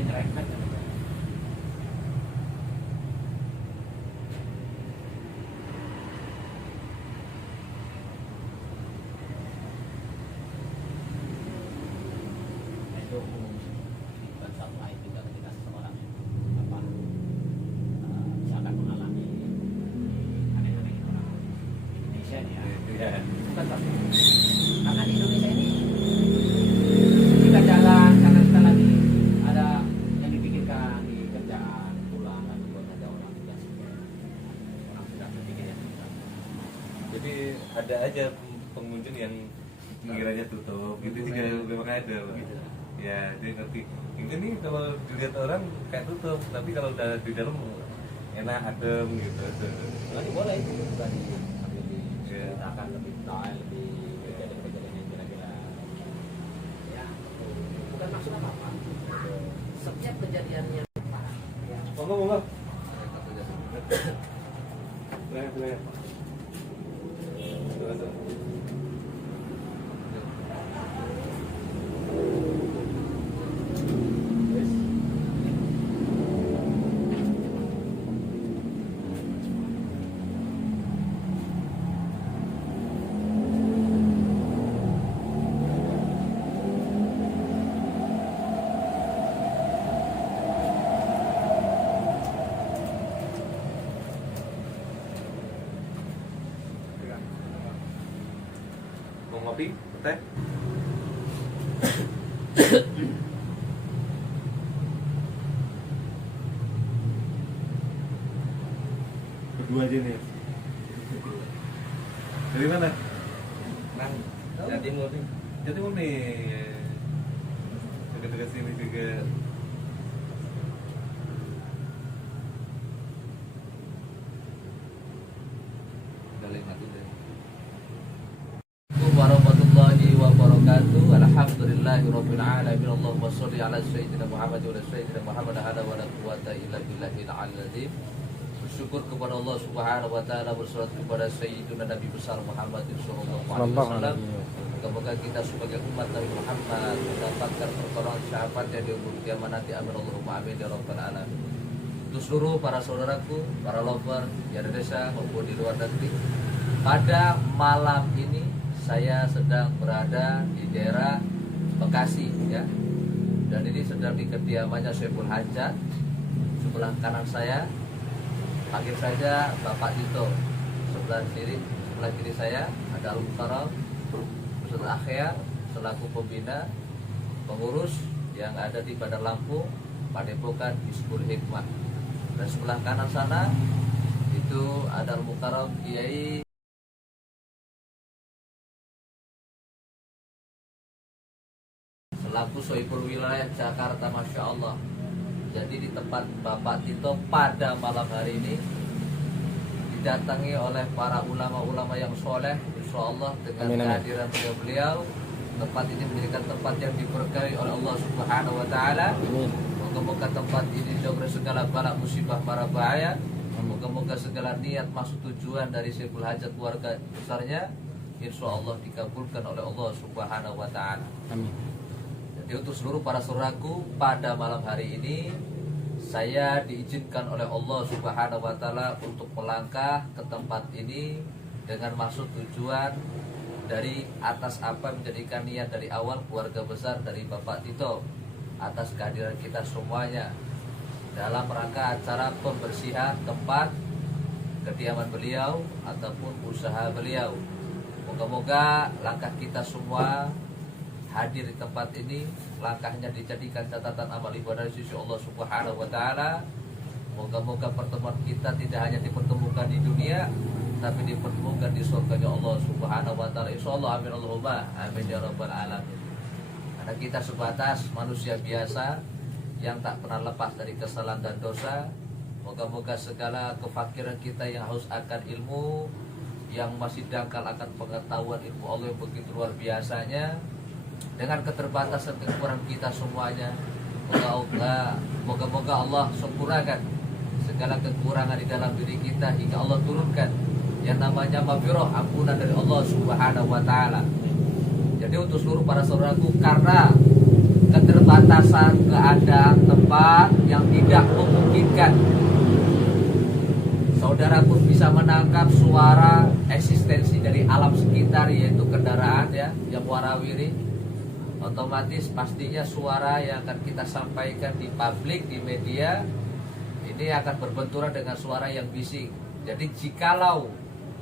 yang ngerempet. Itu bukan satu aib juga ketika seseorang apa misalkan mengalami aneh-aneh orang Indonesia nih ya. Bukan tapi karena di Indonesia ini kita jalan karena kita lagi ada yang dipikirkan di kerjaan pulang kan buat ada orang yang orang sudah berpikir yang Jadi ada aja pengunjung yang kiranya tutup, gitu juga memang ada, Pak. gitu. Ya, dia ngerti. Ini nih kalau dilihat orang kayak tutup, tapi kalau udah di dalam enak, adem gitu. Lagi boleh itu bukan ambil Iya. diceritakan lebih detail, lebih kejadian-kejadian yang kira-kira ya bukan maksud apa-apa. Setiap kejadian yang parah ya. Monggo. Boleh. Mau ngopi? Teh? Berdua aja nih. Dari mana? Nang Jawa Timur nih. Jawa Timur nih. Dekat-dekat sini juga. Warahmatullahi wabarakatuh. Alhamdulillahirabbil alamin. Allahumma shalli ala sayyidina Muhammad wa ala sayyidina Muhammad wa la quwwata illa billahil azim. Bersyukur kepada Allah Subhanahu wa taala, bersalawat kepada sayyidina Nabi besar Muhammad sallallahu alaihi wasallam. Semoga kita sebagai umat Nabi Muhammad mendapatkan pertolongan syafaatnya di yaumul kiamat nanti. Amin Allahumma amin ya rabbal alamin. Untuk seluruh para saudaraku, para lover yang di desa maupun di luar negeri, pada malam ini saya sedang berada di daerah Bekasi ya. Dan ini sedang di kediamannya Syekhul Hajat. Sebelah kanan saya panggil saja Bapak Tito. Sebelah kiri saya ada Al-Mukarram Ustaz Akhir selaku pembina pengurus yang ada di Bandar Lampung Padepokan Hizbul Hikmah. Dan sebelah kanan sana itu ada Al-Mukarram Kiai selaku Sohibul Wilayah Jakarta, Masya Allah. Jadi di tempat Bapak Tito pada malam hari ini didatangi oleh para ulama-ulama yang soleh, insya Allah dengan kehadiran beliau. Tempat ini menjadikan tempat yang diberkahi oleh Allah Subhanahu Wa Taala. Moga-moga tempat ini jauh dari segala bala musibah para bahaya. Moga-moga segala niat maksud tujuan dari Syekhul Hajat keluarga besarnya, insya Allah dikabulkan oleh Allah Subhanahu Wa Taala. Amin. Jadi untuk seluruh para saudaraku, pada malam hari ini saya diizinkan oleh Allah Subhanahu Wa Taala untuk melangkah ke tempat ini dengan maksud tujuan dari atas apa menjadikan niat dari awal keluarga besar dari Bapak Tito atas kehadiran kita semuanya dalam rangka acara pembersihan tempat kediaman beliau ataupun usaha beliau. Moga-moga langkah kita semua hadir di tempat ini, langkahnya dijadikan catatan amal ibadah dari sisi Allah Subhanahu Wa Taala. Moga-moga pertemuan kita tidak hanya dipertemukan di dunia, tapi dipertemukan di surganya Allah Subhanahu Wa Taala. Insyaallah, amin Allahumma amin ya rabbal alamin. Karena kita sebatas manusia biasa yang tak pernah lepas dari kesalahan dan dosa. Moga-moga segala kefakiran kita yang haus akan ilmu, yang masih dangkal akan pengetahuan ilmu Allah yang begitu luar biasanya, dengan keterbatasan kekurangan kita semuanya, moga-moga Allah sempurnakan segala kekurangan di dalam diri kita hingga Allah turunkan yang namanya maghfirah, ampunan dari Allah Subhanahu Wa Taala. Jadi untuk seluruh para saudaraku, karena keterbatasan keterbatasan keadaan tempat yang tidak memungkinkan, saudara pun bisa menangkap suara eksistensi dari alam sekitar, yaitu kendaraan ya yang warawiri. Otomatis pastinya suara yang akan kita sampaikan di publik, di media, ini akan berbenturan dengan suara yang bising. Jadi jikalau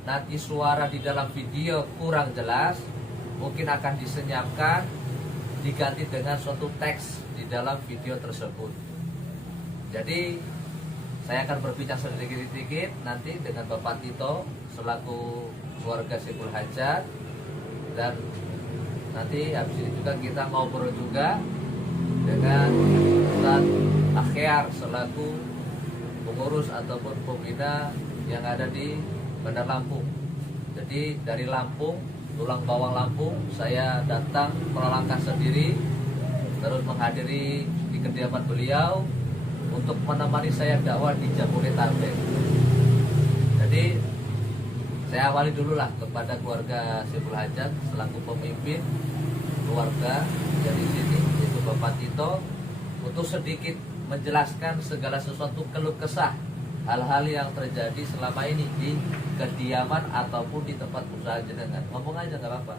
nanti suara di dalam video kurang jelas, mungkin akan disenyapkan, diganti dengan suatu teks di dalam video tersebut. Jadi saya akan berbicara sedikit-sedikit nanti dengan Bapak Tito selaku keluarga Syekhul Hajat, dan nanti habis ini juga kita ngobrol juga dengan Ustaz Akhyar selaku pengurus ataupun pembina yang ada di Bandar Lampung. Jadi dari Lampung, tulang bawang Lampung, saya datang melangkah sendiri terus menghadiri di kediaman beliau untuk menemani saya dakwah di Jabodetabek. Jadi saya awali dulu lah kepada keluarga Syekhul Hajat selaku pemimpin keluarga dari sini, yaitu Bapak Tito, untuk sedikit menjelaskan segala sesuatu keluh kesah hal-hal yang terjadi selama ini di kediaman ataupun di tempat usaha jenengan. Ngomong aja nggak apa-apa.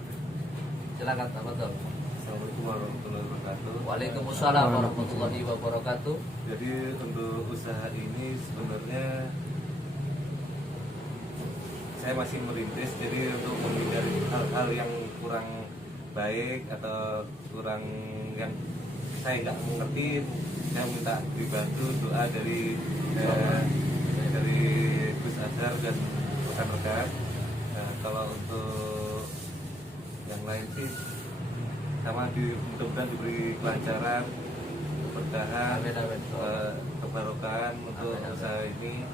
Silakan, Bapak. Assalamualaikum warahmatullahi wabarakatuh. Waalaikumsalam warahmatullahi wabarakatuh. Jadi untuk usaha ini sebenarnya saya masih merintis, jadi untuk menghindari hal-hal yang kurang baik atau kurang yang saya nggak mengerti, saya minta dibantu doa dari Gus Azhar dan rekan-rekan. Nah, kalau untuk yang lain sih sama mudah-mudahan diberi kelancaran, keberkahan, kebarokahan untuk usaha ini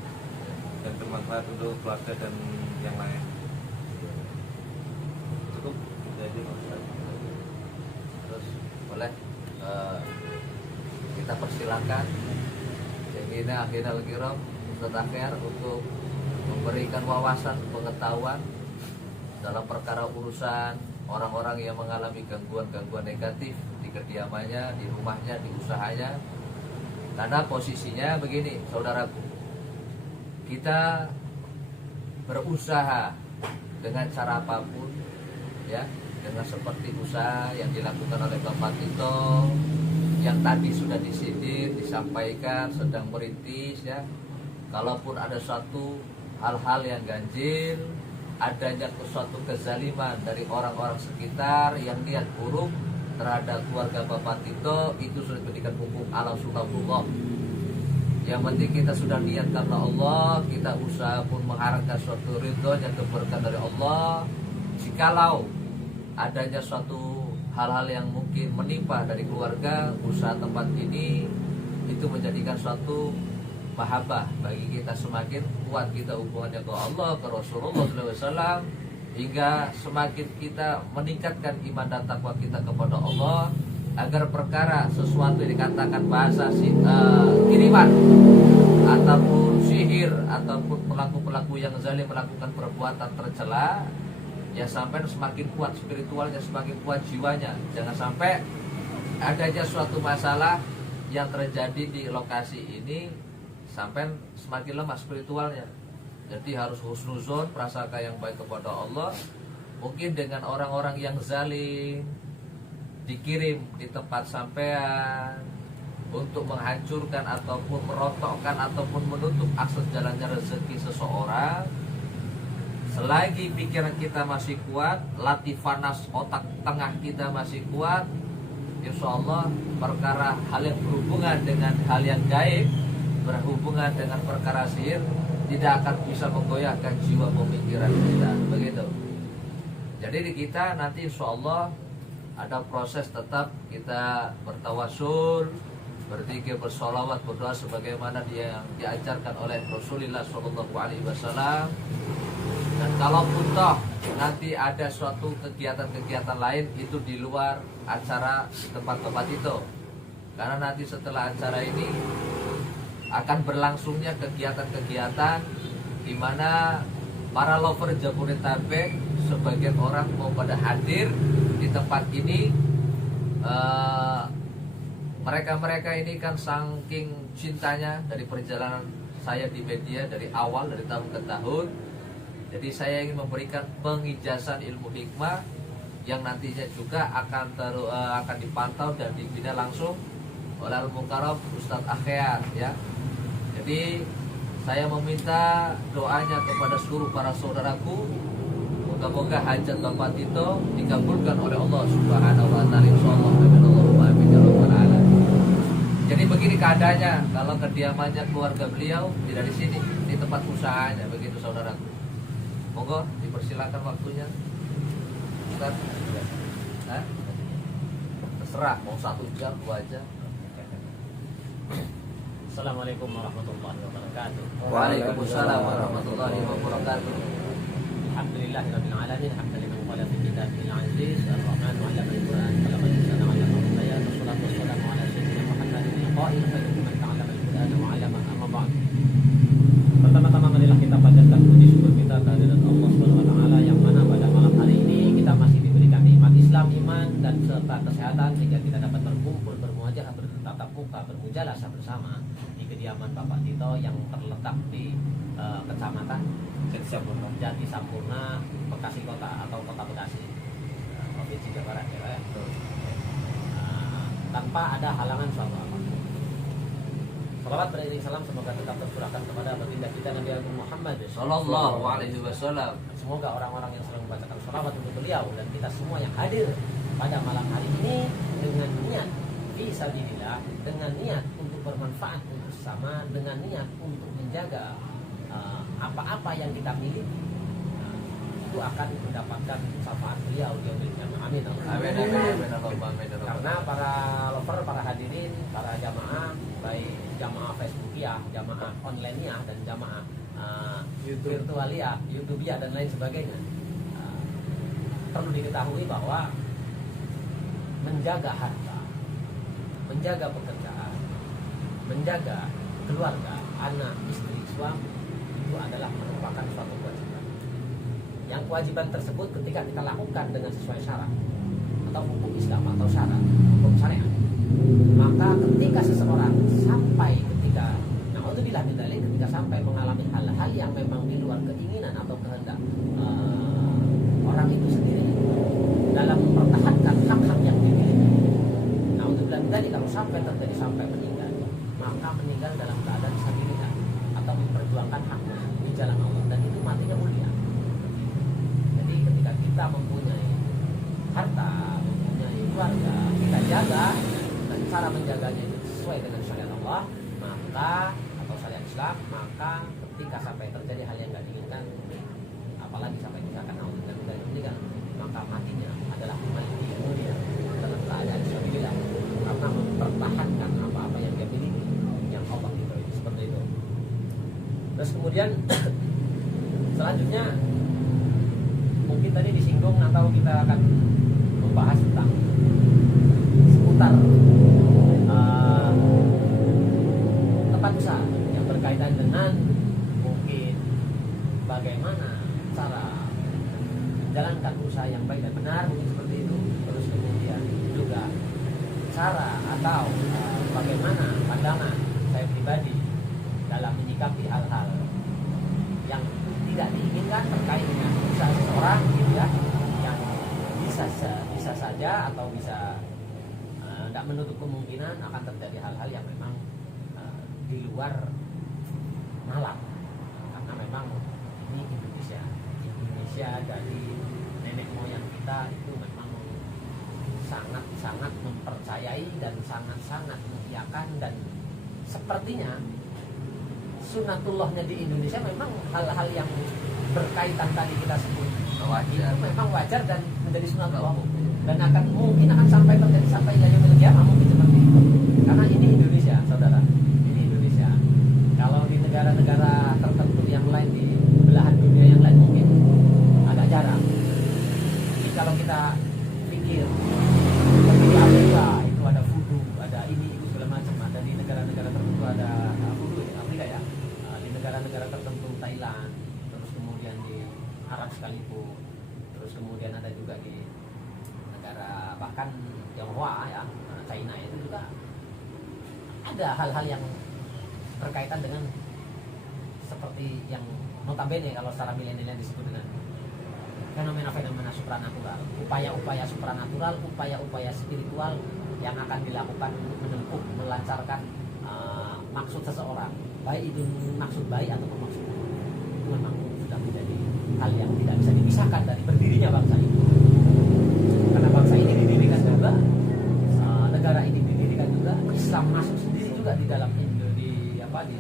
dan bermanfaat untuk keluarga dan yang lain. Cukup jadi Terus boleh kita persilakan Sayyidina Akhirul Kiram Ustaz Akhyar untuk memberikan wawasan pengetahuan dalam perkara urusan orang-orang yang mengalami gangguan-gangguan negatif di kediamannya, di rumahnya, di usahanya. Karena posisinya begini, saudaraku, kita berusaha dengan cara apapun, ya, dengan seperti usaha yang dilakukan oleh Bapak Tito, yang tadi sudah disindir, disampaikan, sedang merintis, ya. Kalaupun ada suatu hal-hal yang ganjil, adanya suatu kezaliman dari orang-orang sekitar yang niat buruk terhadap keluarga Bapak Tito, itu sudah diberikan hukum ala sunatullah. Yang penting kita sudah niat karena Allah, kita usaha pun mengharapkan suatu ridho yang keberkahan dari Allah. Jikalau adanya suatu hal-hal yang mungkin menimpa dari keluarga, usaha tempat ini, itu menjadikan suatu mahabbah bagi kita, semakin kuat kita hubungannya ke Allah, ke Rasulullah SAW, hingga semakin kita meningkatkan iman dan takwa kita kepada Allah, agar perkara sesuatu yang dikatakan bahasa kiriman ataupun sihir ataupun pelaku-pelaku yang zalim melakukan perbuatan tercela, ya sampai semakin kuat spiritualnya, semakin kuat jiwanya. Jangan sampai adanya suatu masalah yang terjadi di lokasi ini sampai semakin lemah spiritualnya. Jadi harus husnuzon, prasangka yang baik kepada Allah. Mungkin dengan orang-orang yang zalim dikirim di tempat sampean untuk menghancurkan ataupun merontokkan ataupun menutup akses jalannya rezeki seseorang, selagi pikiran kita masih kuat, latifanas otak tengah kita masih kuat, insya Allah perkara hal yang berhubungan dengan hal yang gaib, berhubungan dengan perkara sihir, tidak akan bisa menggoyahkan jiwa pemikiran kita. Begitu. Jadi di kita nanti insya Allah ada proses, tetap kita bertawasul, berzikir, bersolawat, berdoa sebagaimana yang diajarkan oleh Rasulullah SAW. Dan kalaupun toh nanti ada suatu kegiatan-kegiatan lain, itu di luar acara di tempat-tempat itu. Karena nanti setelah acara ini akan berlangsungnya kegiatan-kegiatan di mana para lover Jabodetabek sebagian orang mau pada hadir di tempat ini, mereka ini kan saking cintanya dari perjalanan saya di media dari awal, dari tahun ke tahun. Jadi saya ingin memberikan pengijazan ilmu hikmah yang nantinya juga akan dipantau dan dibina langsung oleh Al-Mukarram Ustadz Akhyar ya. Jadi saya meminta doanya kepada seluruh para saudaraku, moga-moga hajat Bapak Tito dikabulkan oleh Allah Subhanahu wa taala. Insyaallah. Jadi begini keadaannya, kalau kediamannya keluarga beliau tidak di sini, di tempat usahanya, begitu saudaraku. Monggo dipersilakan waktunya. Ustaz. Hah? Terserah mau 1 jam, 2 jam. Assalamualaikum warahmatullahi wabarakatuh. Waalaikumsalam warahmatullahi wabarakatuh. Alhamdulillahirabbil alamin, hamdalillahi qala fi kitabil aziz, ar-rahman 'allama al-Qur'an, 'allama al-insana 'allama al-bayan, wassalatu wassalamu ala sayyidina Muhammadin al-qa'il khairukum man ta'allama al-Qur'ana wa 'allama, amma ba'd. Pertama-tama marilah kita panjatkan puji syukur kita kehadirat Allah Subhanahu wa taala yang mana pada malam hari ini kita masih diberikan nikmat Islam, iman dan serta kesehatan sehingga kita dapat berkumpul, bermuajah, bertatap muka, bermujalasah bersama di kediaman Bapak Tito yang terletak di Kecamatan Jati Sampurna, Bekasi Kota atau Kota Bekasi, Provinsi Jawa Barat ya. Tanpa ada halangan suatu apa. Salawat beriring salam semoga tetap tercurahkan kepada baginda kita Nabi Agung Muhammad Sallallahu alaihi wasallam. Semoga orang-orang yang sering membacakan salawat untuk beliau dan kita semua yang hadir pada malam hari ini dengan niat fisabilillah, dengan niat untuk bermanfaat untuk sesama, dengan niat untuk menjaga apa-apa yang kita miliki, itu akan mendapatkan syafaat beliau di yaumil qiyamah. Amin. Karena para lover, para hadirin, para jamaah, baik jamaah Facebookiyah, jamaah onlineyah dan jamaah virtualiyah, YouTubeyah dan lain sebagainya, perlu diketahui bahwa menjaga harta, menjaga pekerjaan, menjaga keluarga, anak, istri, suami itu adalah merupakan suatu kewajiban. Yang kewajiban tersebut ketika kita lakukan dengan sesuai syarat atau hukum Islam atau syarat hukum syariat, maka ketika seseorang sampai ketika naudzubillah min dzalik, ketika sampai mengalami hal-hal yang memang di luar keinginan atau kehendak orang itu sendiri dalam mempertahankan hak-hak yang dimiliki, naudzubillah min dzalik, kalau sampai terjadi sampai meninggal, maka meninggal dalam keadaan sabilillah atau memperjuangkan haknya di jalan Allah, dan itu matinya mulia. Jadi ketika kita mempunyai harta, mempunyai keluarga, kita jaga, dan cara menjaganya itu sesuai dengan syariat Allah, maka atau syariat Islam, maka ketika sampai terjadi hal yang tidak diinginkan, apalagi sampai misalkan Allah dan meninggal, maka matinya adalah mati yang mulia dalam keadaan sabilillah, karena mempertahankan apa-apa yang dia miliki, yang Allah itu seperti itu. Terus kemudian selanjutnya mungkin tadi disinggung atau kita akan membahas tentang seputar tempat usaha yang berkaitan dengan mungkin bagaimana cara menjalankan usaha yang baik dan benar, mungkin seperti itu. Terus kemudian juga cara atau bagaimana pandangan saya pribadi dalam menyikapi hal-hal yang tidak diinginkan terkait dengan usaha seseorang gitu ya, yang bisa saja atau bisa tidak menutup kemungkinan akan terjadi hal-hal yang memang di luar nalar, karena memang ini Indonesia dari nenek moyang kita itu memang sangat-sangat mempercayai dan sangat-sangat mengiyakan, dan sepertinya sunatullahnya di Indonesia memang hal-hal yang berkaitan tadi kita sebut itu memang wajar dan menjadi sunatullah, dan akan mungkin akan sampai terjadi sampai yaumil qiyamah, mungkin seperti itu. Karena ini Indonesia, saudara, ini Indonesia. Kalau di negara-negara tertentu yang lain, di belahan dunia yang lain mungkin agak jarang. Jadi kalau kita pikir seperti di Afrika itu ada voodoo, ada ini itu segala macam, ada di negara-negara tertentu ada voodoo di Afrika ya, di negara-negara tertentu Thailand, terus kemudian di Arab sekalipun, terus kemudian ada juga di negara bahkan Tionghoa ya, China itu juga ada hal-hal yang berkaitan dengan seperti yang notabene kalau secara milenial disebut dengan fenomena-fenomena supranatural, upaya-upaya supranatural, upaya-upaya spiritual yang akan dilakukan untuk menempuh, melancarkan maksud seseorang, baik itu maksud baik atau maksud buruk. Itu memang sudah menjadi hal yang tidak bisa dipisahkan dari berdirinya bangsa ini. Karena bangsa ini didirikan juga, negara ini didirikan juga, Islam masuk sendiri juga di dalam di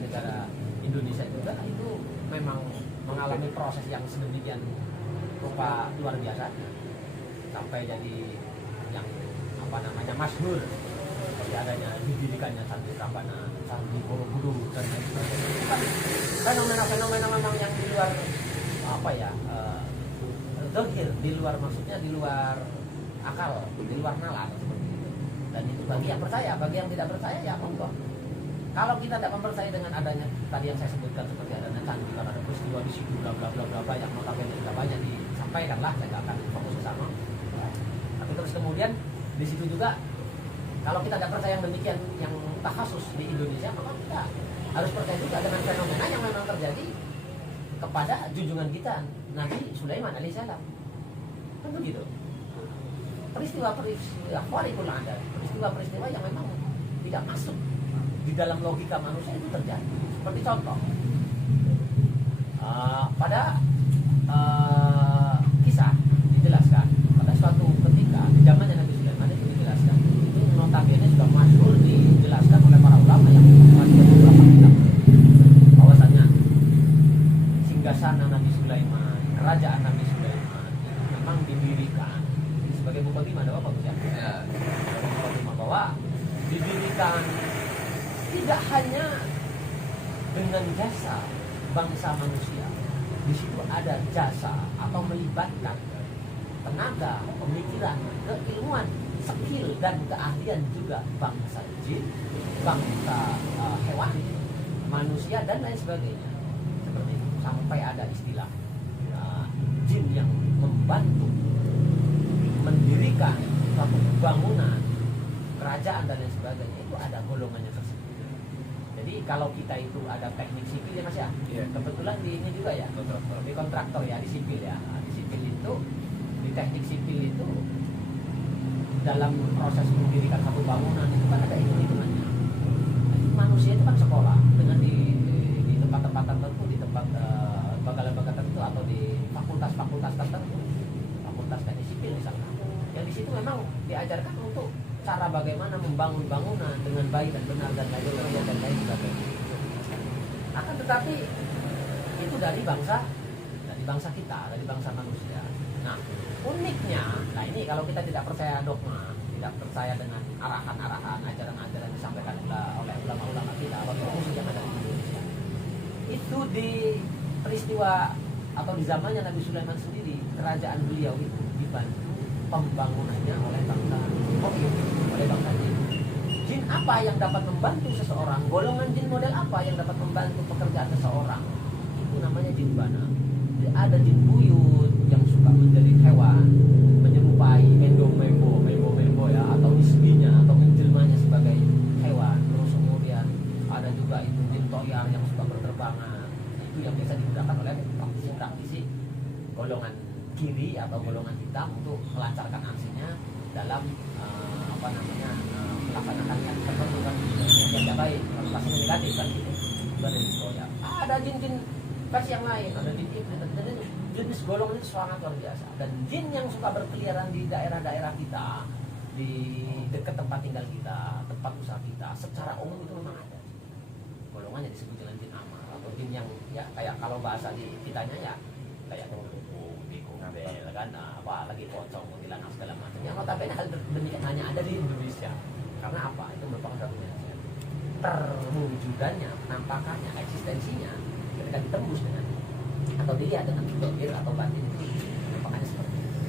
negara Indonesia juga, itu memang mengalami proses yang sedemikian rupa luar biasa sampai jadi yang masyhur seperti adanya didirikannya Candi Prambanan, Candi Borobudur dan lain sebagainya. Fenomena-fenomena memang yang di luar zahir, di luar maksudnya di luar akal, di luar nalar seperti itu. Dan itu bagi yang percaya, bagi yang tidak percaya ya monggo. Kalau kita tidak mempercayai dengan adanya tadi yang saya sebutkan seperti adanya candi, karena ada peristiwa di situ bla bla bla bla yang notabene sudah banyak disampaikan lah, saya nggak akan fokus ke sana. Tapi terus kemudian di situ juga kalau kita tidak percaya yang demikian yang takhasus di Indonesia, maka kita harus percaya juga dengan fenomena yang memang terjadi kepada junjungan kita Nabi Sulaiman alaihissalam. Kan begitu. Peristiwa-peristiwa yang memang tidak masuk di dalam logika manusia itu terjadi. Seperti contoh, pada kisah dijelaskan pada suatu ketika di zamannya Nabi Sulaiman itu dijelaskan, itu notabene sudah masyhur dijelaskan oleh para ulama yang membaca beberapa kitab, bahwasanya singgasana Nabi Sulaiman, kerajaan Nabi Sulaiman itu memang didirikan sebagai mukadimah, ada apa ya? Bahwa didirikan tidak hanya dengan jasa bangsa manusia, di situ ada jasa atau melibatkan tenaga, pemikiran, keilmuan, skill dan keahlian juga bangsa jin, bangsa hewan, manusia dan lain sebagainya. Seperti itu. Sampai ada istilah jin yang membantu mendirikan suatu bangunan, kerajaan dan lain sebagainya, itu ada golongannya tersebut. Jadi kalau kita itu ada teknik sipil ya Mas ya, kebetulan di ini juga ya, di kontraktor ya, di sipil ya. Nah, di sipil itu, di teknik sipil itu dalam proses mendirikan satu bangunan itu kan ada hitung-hitungannya. Manusia itu kan sekolah dengan di tempat-tempat tertentu, di tempat lembaga-lembaga tertentu atau di fakultas-fakultas tertentu, fakultas teknik sipil misalnya. Yang di situ memang diajarkan untuk cara bagaimana membangun bangunan dengan baik dan benar dan lain sebagainya. Akan tetapi itu dari bangsa kita, dari bangsa manusia. Nah, uniknya, nah ini kalau kita tidak percaya dogma, tidak percaya dengan arahan-arahan, ajaran-ajaran disampaikan oleh ulama-ulama kita, khusus yang ada di Indonesia, itu di peristiwa atau di zamannya Nabi Sulaiman sendiri, kerajaan beliau itu dibantu pembangunannya oleh bangsa oleh bangsa jin. Jin apa yang dapat membantu seseorang? Golongan jin model apa yang dapat membantu pekerjaan seseorang? Itu namanya jin bana. Jadi ada jin buyut yang suka menjadi hewan, menyerupai membo ya, atau isbinya atau menjelmanya sebagai hewan. Terus kemudian ada juga itu jin toyar yang suka berterbangan. Itu yang biasa digunakan oleh praktisi golongan kiri atau golongan hitam untuk melancarkan aksinya dalam melaksanakan yang tertentu kan, yang tidak baik, pastinya negatif kan gitu. Ya. Ada jin-jin versi yang lain, ada jin iblis, dan jenis golongan itu sangat luar biasa. Dan jin yang suka berkeliaran di daerah-daerah kita, di dekat tempat tinggal kita, tempat usaha kita, secara umum itu memang ada. Golongannya disebut dengan jin amar atau jin yang ya kayak kalau bahasa di kitanya ya kayak kan apa lagi pocong, kuntilanak segala macam. Yang notabene hal demikian hanya ada di Indonesia. Karena apa? Itu merupakan satu terwujudannya, penampakannya, eksistensinya ketika ditembus dengan atau dilihat dengan zahir atau batin itu merupakannya seperti itu.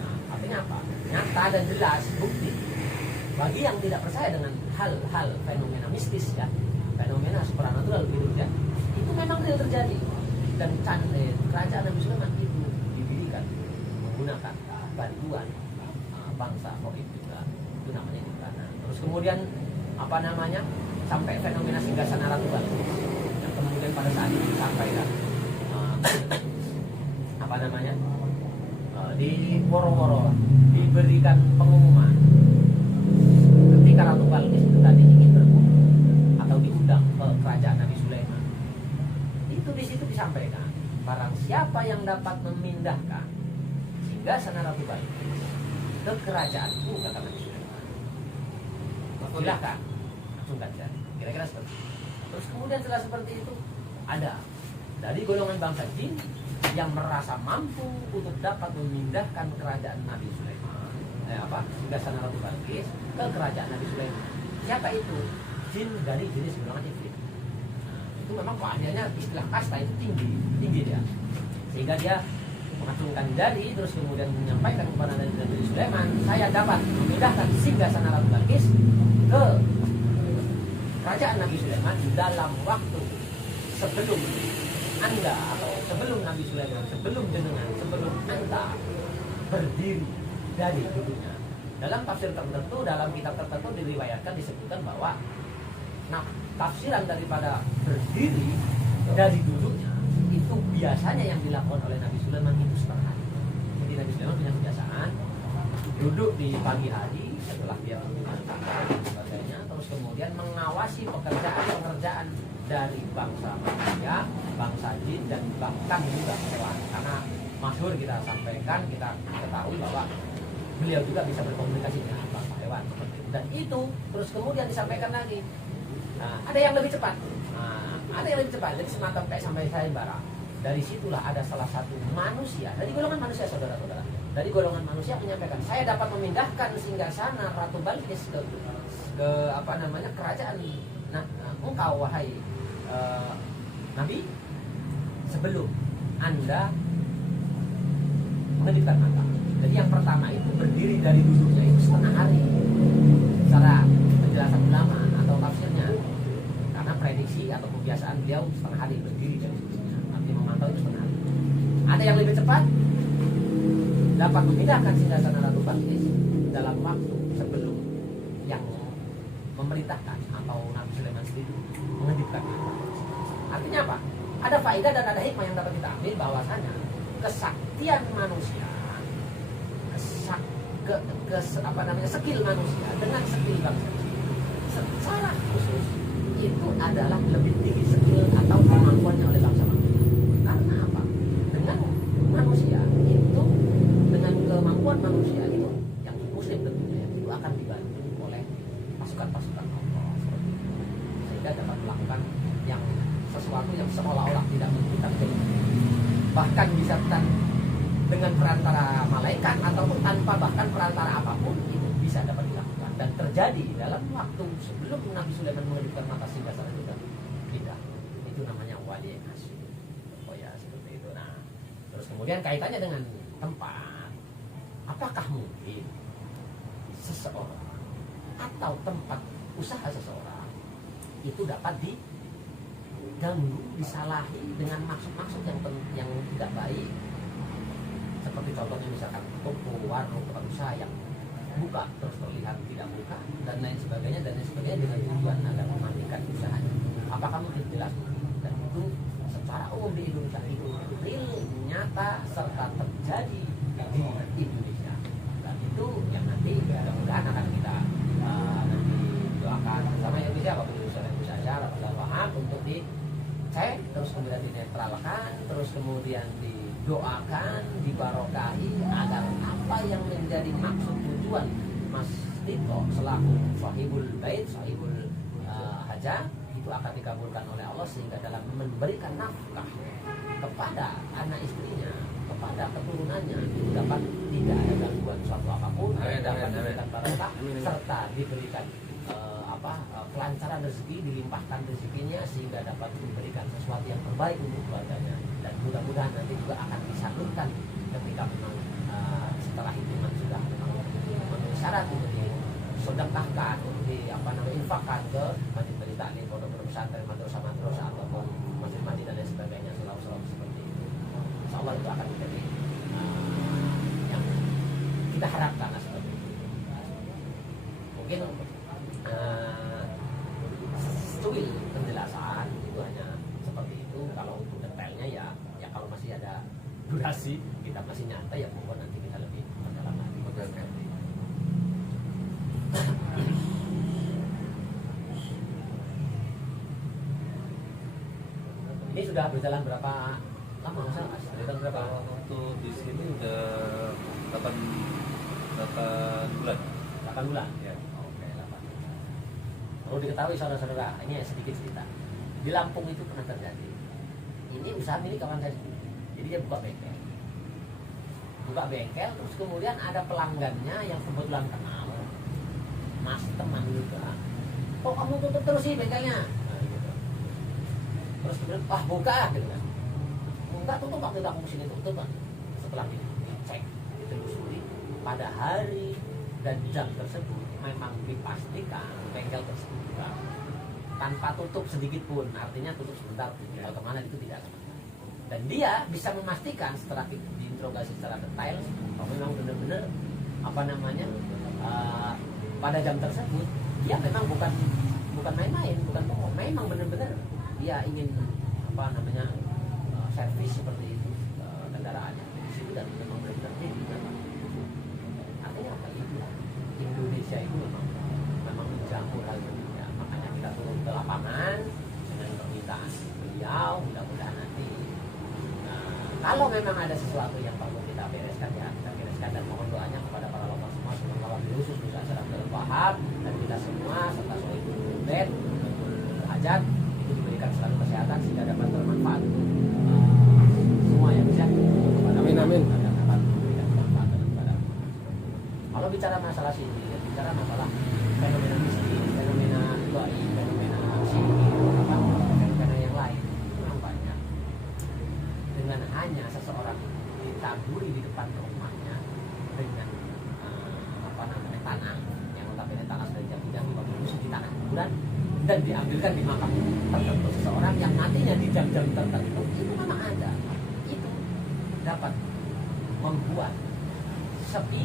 Nah, artinya apa? Nyata dan jelas bukti. Bagi yang tidak percaya dengan hal-hal fenomena mistis ya, fenomena supranatural gitu ya, itu memang real terjadi. Dan kerajaan Nabi Sulaiman itu didirikan menggunakan bantuan bangsa Korea juga, itu namanya Jin Bana. Terus kemudian apa namanya, sampai fenomena singgasana Ratu Balkis yang kemudian pada saat itu disampaikan apa namanya, di woro-woro diberikan pengumuman ketika Ratu Balkis itu tadi ingin berkunjung atau diundang ke kerajaan Nabi Sulaiman. Itu di situ disampaikan, barang siapa yang dapat memindahkan singgasana Ratu Balkis ke kerajaanku, kata Nabi Sulaiman, silakan, langsung saja. Kira-kira seperti itu. Terus kemudian setelah seperti itu, ada dari golongan bangsa jin yang merasa mampu untuk dapat memindahkan kerajaan Nabi Sulaiman, singgasana Ratu Balkis ke kerajaan Nabi Sulaiman. Siapa itu? Jin dari jenis golongan ifrit. Itu memang keahliannya, istilah kasta itu tinggi dia, sehingga dia mengacungkan jari terus kemudian menyampaikan kepada Nabi Sulaiman, saya dapat memindahkan singgasana Ratu Balkis ke kerajaan Nabi Sulaiman dalam waktu sebelum Anda, atau sebelum Nabi Sulaiman, sebelum jenengan, sebelum Anda berdiri dari duduknya. Dalam tafsir tertentu, dalam kitab tertentu diriwayatkan, disebutkan bahwa tafsiran daripada berdiri dari duduknya itu biasanya yang dilakukan oleh Nabi Sulaiman itu setengah hari. Jadi Nabi Sulaiman punya kebiasaan duduk di pagi hari setelah dia menggunakan tangga dan sebagainya, terus kemudian mengawasi pekerjaan dari bangsa manusia, bangsa jin, dan bahkan juga hewan. Karena masyhur kita sampaikan, kita ketahui bahwa beliau juga bisa berkomunikasi dengan bangsa hewan seperti itu. Dan itu terus kemudian disampaikan lagi. Nah, ada yang lebih cepat. Jadi semacam kayak sampai sayembara. Dari situlah ada salah satu manusia, dari golongan manusia, saudara-saudara, dari golongan manusia menyampaikan, saya dapat memindahkan singgasana Ratu Balkis ke kerajaan engkau, wahai Nabi, sebelum Anda mengedipkan mata. Jadi yang pertama itu berdiri dari duduknya itu setengah hari, secara penjelasan ulama atau tafsirnya, karena prediksi atau kebiasaan beliau setengah hari berdiri dari duduknya, artinya memantau itu setengah hari. Ada yang lebih cepat, dapat memindahkan singgasana Ratu Balkis dalam waktu sebelum yang memerintahkan atau Nabi Sulaiman sendiri mengedipkan mata. Artinya apa? Ada faedah dan ada hikmah yang dapat kita ambil, bahwasanya kesaktian manusia, skill manusia dengan skill bangsa secara khusus itu adalah lebih tinggi skill atau kemampuannya oleh bangsa manusia. Karena apa? Dengan manusia itu, dengan kemampuan manusia itu, yang muslim tentunya, itu akan dibantu oleh pasukan-pasukan Allah, sehingga dapat melakukan yang sesuatu yang seolah-olah tidak mungkin, bahkan bisa dengan perantara malaikat ataupun tanpa bahkan perantara apapun, itu bisa dapat dilakukan dan terjadi dalam waktu sebelum Nabi Sulaiman mengedipkan mata singgasana itu tidak. Itu namanya wali asy. Oh ya, seperti itu. Nah, terus kemudian kaitannya dengan tempat, apakah mungkin seseorang atau tempat usaha seseorang itu dapat diganggu, disalahi dengan maksud-maksud yang tidak baik? Seperti contohnya misalkan toko, warung, tempat usaha yang buka terus terlihat tidak buka dan lain sebagainya dengan tujuan agar mematikan usahanya. Apakah mungkin? Jelas. Dan itu secara umum di Indonesia itu real, nyata, serta terjadi di Indonesia. Dan itu yang nanti mudah-mudahan akan kita nanti doakan bersama Indonesia, Bapak Ibu Saudara Indonesia, Wahab, untuk dicek, terus kemudian dinetralkan, terus kemudian doakan, dibarokahi, agar apa yang menjadi maksud tujuan Mas Tito selaku sahibul bait, sahibul hajat, itu akan dikabulkan oleh Allah, sehingga dalam memberikan nafkah kepada anak istrinya, kepada keturunannya, itu dapat tidak ada gangguan suatu apapun, dapat diberikan barokah, serta diberikan kelancaran rezeki, dilimpahkan rezekinya, sehingga dapat memberikan sesuatu yang terbaik untuk keluarganya. Dan mudah-mudahan nanti juga akan disalurkan ketika memang setelah hitungan sudah memenuhi syarat untuk disodakahkan, untuk infakkan ke masjid taklim, pondok pesantren, madrasah ataupun masjid dan lain sebagainya, selalu seperti itu. Insyaallah itu akan menjadi yang kita harapkan seperti itu. Mungkin suil penjelasan itu hanya seperti itu. Kalau untuk detailnya ya kalau masih ada durasi kita masih nyantai ya monggo nanti kita lebih mendalam lagi. Oke, oke. Ini sudah berjalan berapa lama Mas? Berjalan berapa? Kalau untuk di sini udah 8 bulan. 8 bulan. Ya. Oke, 8 bulan. Perlu diketahui saudara-saudara, ini sedikit cerita. Di Lampung itu pernah terjadi. Ini usaha milik kawan saya sendiri. Jadi dia buka bengkel. Buka bengkel, terus kemudian ada pelanggannya yang kebetulan kenal. Mas teman juga. Kok kamu tutup terus sih bengkelnya? Nah, gitu. Terus kemudian, buka gitu kan. Buka tutup waktu aku kesini tutup kan. Setelah dicek, ditelusuri, pada hari dan jam tersebut memang dipastikan bengkel tersebut buka tanpa tutup sedikit pun, artinya tutup sebentar, kalau kemana itu tidak kemana. Dan dia bisa memastikan setelah diinterogasi secara detail bahwa memang benar-benar pada jam tersebut dia memang bukan main-main, bukan bohong, memang benar-benar dia ingin servis seperti itu kendaraannya di situ dan memang benar-benar dia digunakan. Artinya apa itu? Indonesia itu memang menjamur hal ini. Makanya kita turun ke lapangan dengan permintaan beliau, mudah-mudahan nanti kalau memang ada sesuatu yang perlu kita bereskan ya kita bereskan, dan mohon doanya kepada para ulama semua, semoga wabil khusus Nusa Salam Darul Wahab dan kita semua serta Sohibul Ubed, Betul Hajat itu diberikan selalu kesehatan sehingga dapat bermanfaat untuk semua yang bisa. Amin amin. Dapat memberikan manfaat kepada. Kalau bicara masalah sini, bicara masalah fenomena miskin, fenomena doi, fenomena sihir, fenomena yang lain itu memang banyak. Dengan hanya seseorang ditaburi di depan rumahnya dengan tanah yang notabene tanah sudah dijadi bagi musuh di tanah kuburan dan diambilkan di makam tertentu seseorang yang matinya di jam-jam tertentu, itu memang ada. Itu dapat membuat sepi,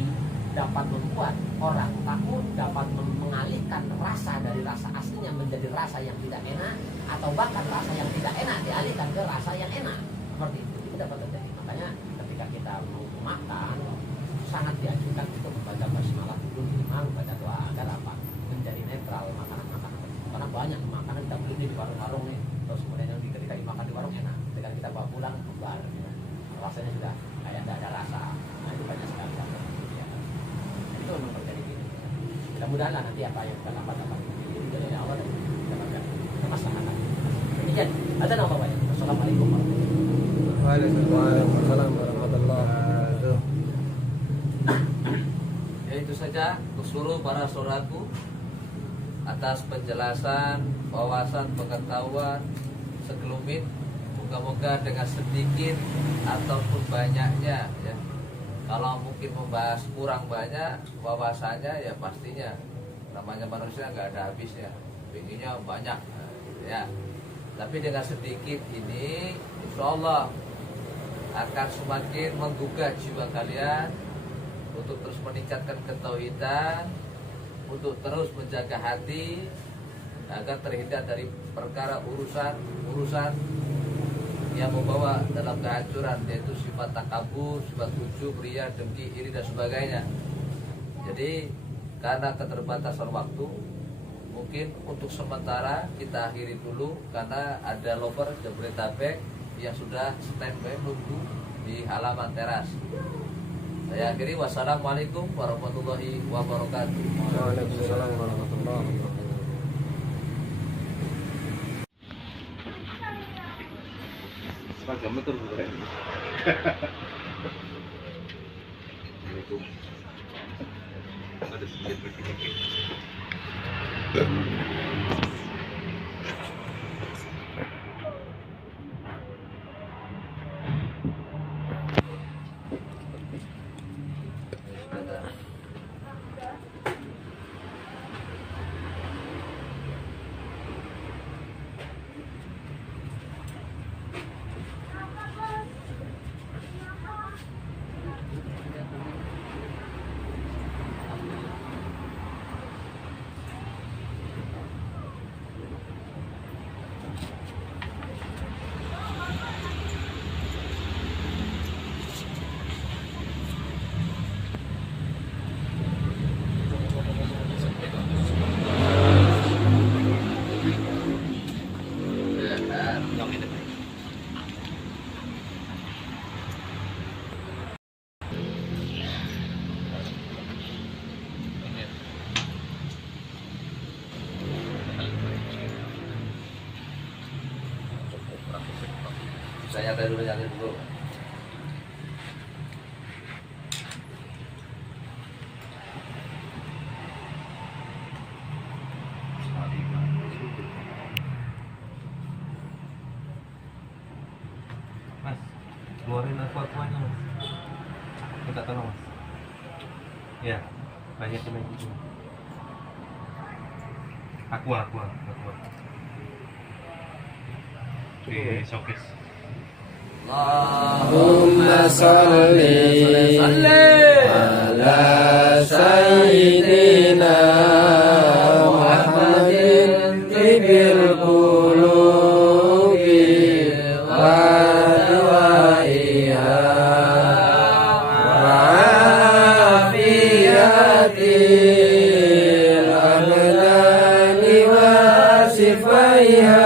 dapat membuat orang takut, dapat mengalihkan rasa dari rasa aslinya menjadi rasa yang tidak enak, atau bahkan rasa yang tidak enak dialihkan ke rasa yang enak. Seperti itu dapat terjadi. Makanya ketika kita mau makan, sangat dianjurkan untuk membaca basmalah dulu minimal, membaca doa agar apa? Menjadi netral makanan-makanan. Karena banyak makanan kita beli di warung-warung nih, terus kemudian yang ketika dimakan di warung enak, ketika kita bawa pulang bubar, rasanya sudah kayak tidak ada rasa. Nah itu banyak sekali sampai ya. Itu memang terjadi gitu. Mudah-mudahan nanti apa yang kita dapat ini dari Allah dan dapatkan kemaslahatan. Demikian. Ada nama banyak. Assalamualaikum warahmatullahi wabarakatuh. Waalaikumsalam warahmatullahi wabarakatuh. Ya itu saja untuk seluruh para saudaraku atas penjelasan, wawasan, pengetahuan sekelumit. Moga-moga dengan sedikit ataupun banyaknya ya. Kalau mungkin membahas kurang banyak wawasannya ya pastinya namanya manusia nggak ada habisnya, inginnya banyak ya. Tapi dengan sedikit ini insya Allah akan semakin menggugah jiwa kalian untuk terus meningkatkan ketauhidan, untuk terus menjaga hati agar terhindar dari perkara urusan yang membawa dalam kehancuran, yaitu sifat takabur, sifat ujub, riya, dengki, iri dan sebagainya. Jadi karena keterbatasan waktu, mungkin untuk sementara kita akhiri dulu karena ada lover Jabodetabek yang sudah standby menunggu di halaman teras. Saya akhiri, wassalamualaikum warahmatullahi wabarakatuh. Waalaikumsalam warahmatullahi wabarakatuh. Seragamnya terbuka. Assalamualaikum. Ada sedikit begini. Saya nyantai dulu. Mas, keluarin aquanya mas. Minta tolong mas. Ya, banyak yang gitu. Aqua. Di showcase. Allahumma salli ala sayyidina Muhammadin tibil qulubi wa dawaiha wa afiyatil abdani wa sifaiha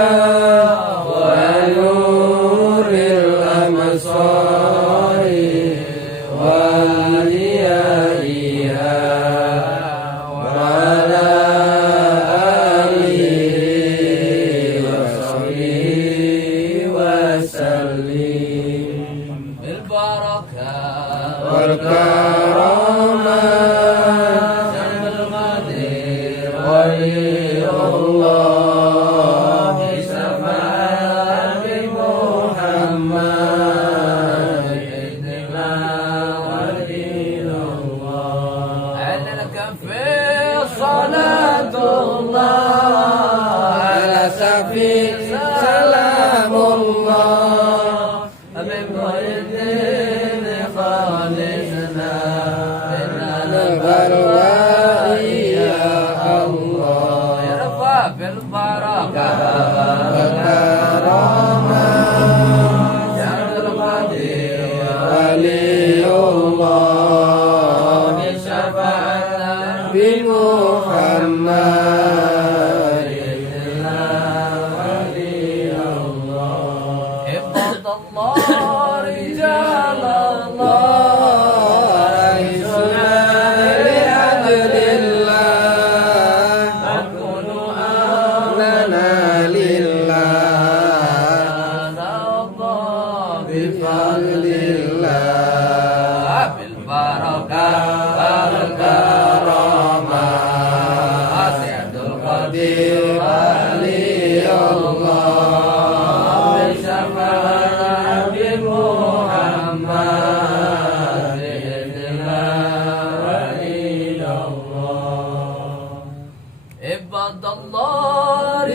Allah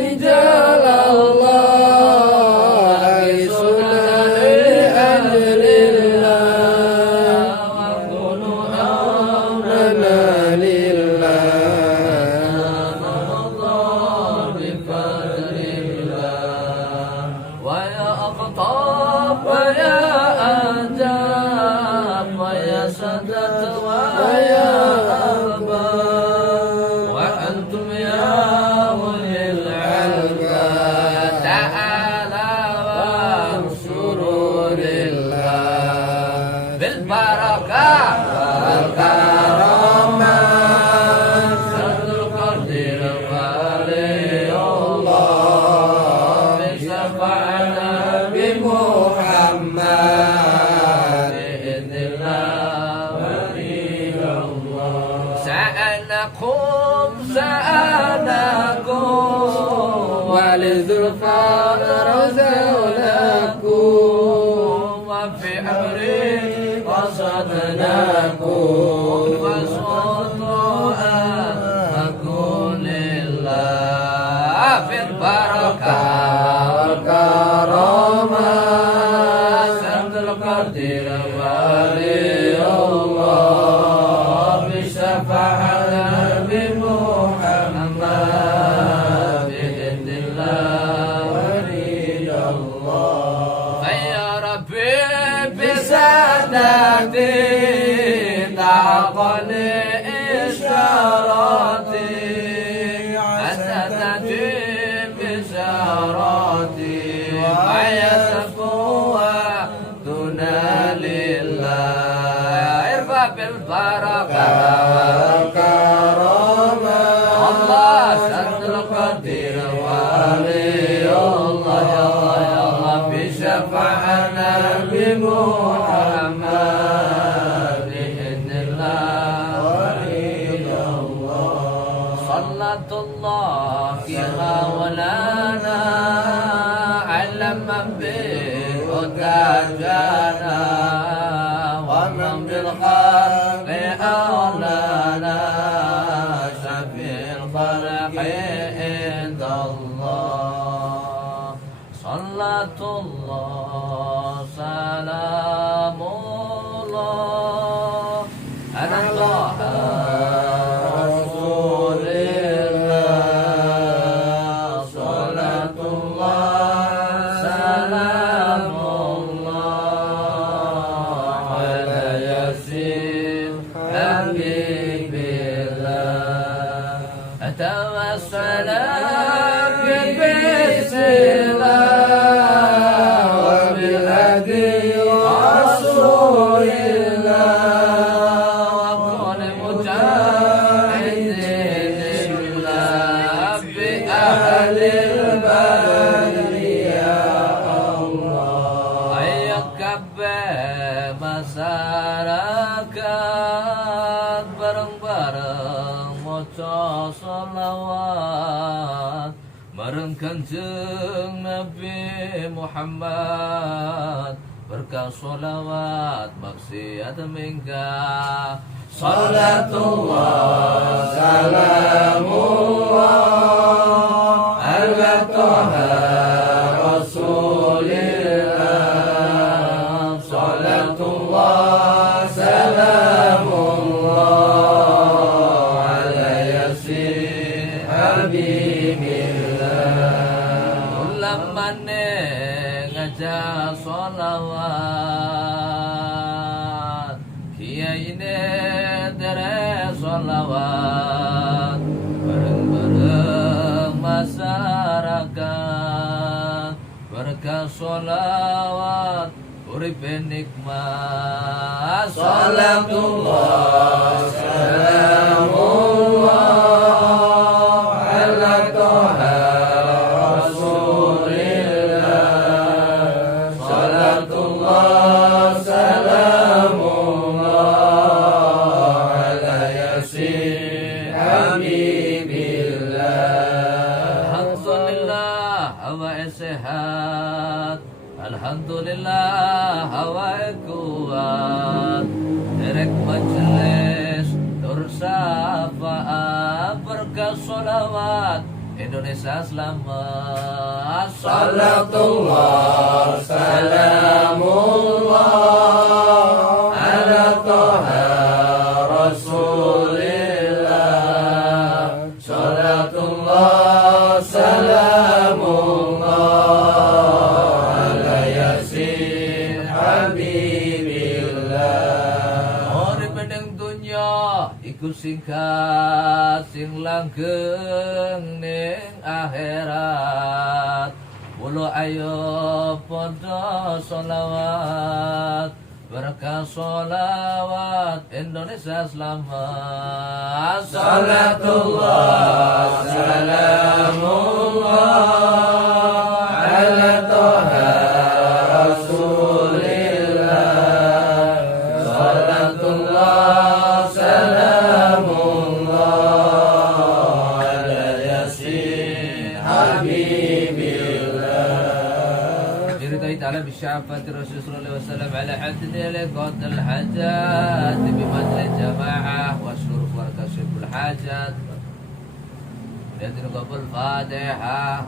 ya Allah ya Allah bi syafa'at محمد بإذن الله صلاة الله فيها ولانا على من بالهدى جانا ومن بالخلق أولانا شفي الخلق عند الله صلاة الله سلام الله على طه رسول الله صلاة الله سلام الله على ياسين حبيب الله أتوسل بسم الله وبهدي رسول الله وكل مجاهد لله بأهل البر يا الله أيكب masyarakat bareng-bareng maca sholawat bareng Kanjeng Nabi Muhammad berkah sholawat maksiat minggah salatullah salamullah ala toha rasulillah salatullah salamullah ala yasin habibillah ulamane ngajak sholawat kiai ini dere sholawat bareng-bareng masyarakat berkah sholawat urip nikmat salatullah salamullah ala toha rasulillah salatullah salamullah ala yasin habibillah alhamdulillah hawa sehat alhamdulillah hawa kuat derek majelis nur syafaat berkah sholawat Indonesia selamat salatullah salamullah ala toha rasulillah salatullah salamullah ala yasin habibillah ora pedeng dunya iku singkat sing langgeng ning akhirat mulo ayo padha sholawat berkah sholawat Indonesia selamat salatullah salamullah ala toha rasulillah salatullah salamullah ala yasin habibillah diritai ta'ala bisyafati Rasulullah SAW ala hadini liqat al-hajat bimajlis jamaah wa seluruh keluarga syibul hajat Yaitu qabul Fatihah.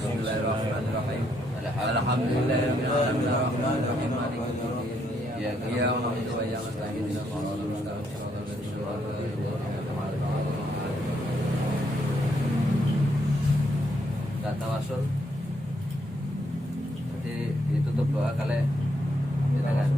Bismillahirrahmanirrahim. Alhamdulillahirabbil alamin. Ya qiyam wa ya mustaqim. Dan tawasul. Jadi ditutup doa kali. Silakan.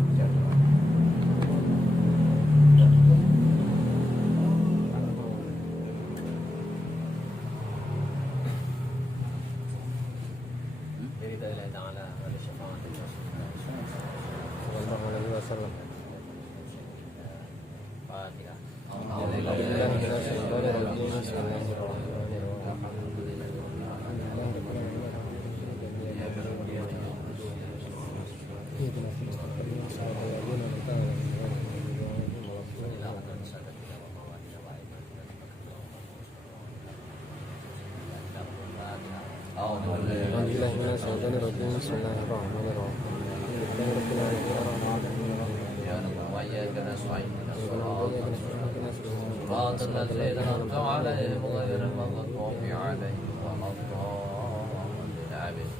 أعوذ أعوذ بالله من الشيطان الرجيم بسم الله الرحمن الرحيم الحمد لله رب العالمين الرحمن الرحيم إياك نعبد وإياك نستعين اهدنا الصراط الذين أنعمت عليهم غير المغضوب عليهم ولا الضالين آمين.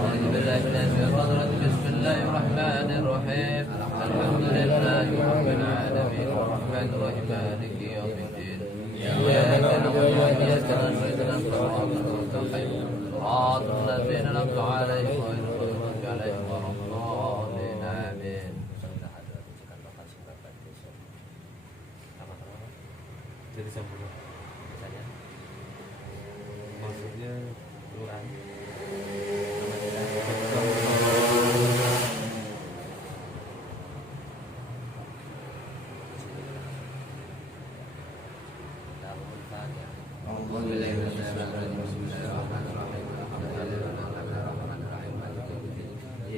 أعوذ بالله من الشيطان الرجيم بسم الله الرحمن الرحيم الحمد لله رب العالمين الرحمن الرحيم مالك يوم الدين إياك نعبد وإياك نستعين صراط المستقيم صراط الذين أنعمت عليهم غير المغضوب عليهم ولا الضالين آمين. Jadi sambungan. Maksudnya kurang.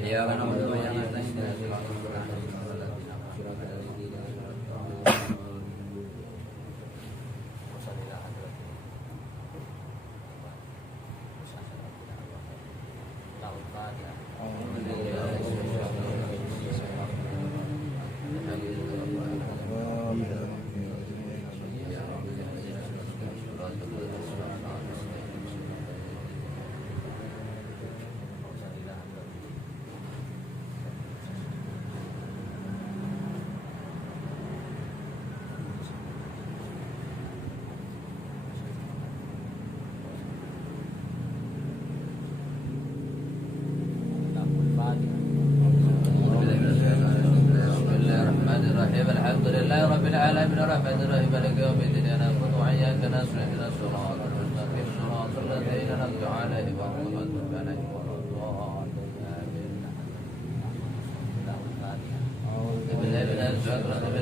إياك نعبد وإياك نستعين اهدنا الصراط Bismillahirrahmanirrahim. Alhamdulillahi rabbil alamin arrahmanir rahim maliki yaumiddin iyyaka na'budu wa iyyaka nasta'in ihdinas siratal mustaqim siratal ladzina an'amta 'alaihim ghairil maghdubi 'alaihim waladdallin.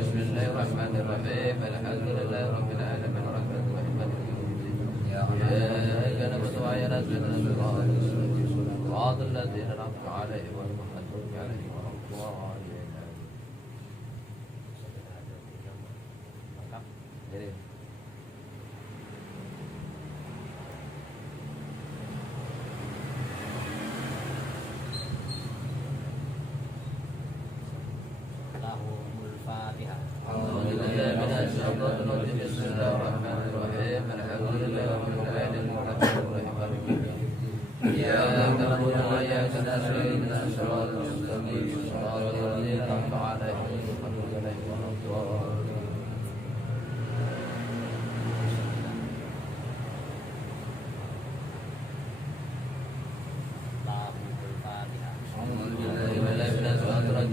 Bismillahirrahmanirrahim. Alhamdulillahi rabbil alamin arrahmanir rahim maliki yaumiddin iyyaka na'budu wa iyyaka nasta'in ihdinas siratal ladzina an'amta 'alaihim ghairil maghdubi 'alaihim waladdallin. Jadi Lahumul Fatihah. Bismillahirrahmanirrahim. Alhamdulillahi rabbil alamin arrahmanir rahim. إياك نعبد وإياك نستعين اهدنا الصراط المستقيم صراط الذين أنعمت عليهم غير المغضوب عليهم ولا الضالين. Lahumul Fatihah.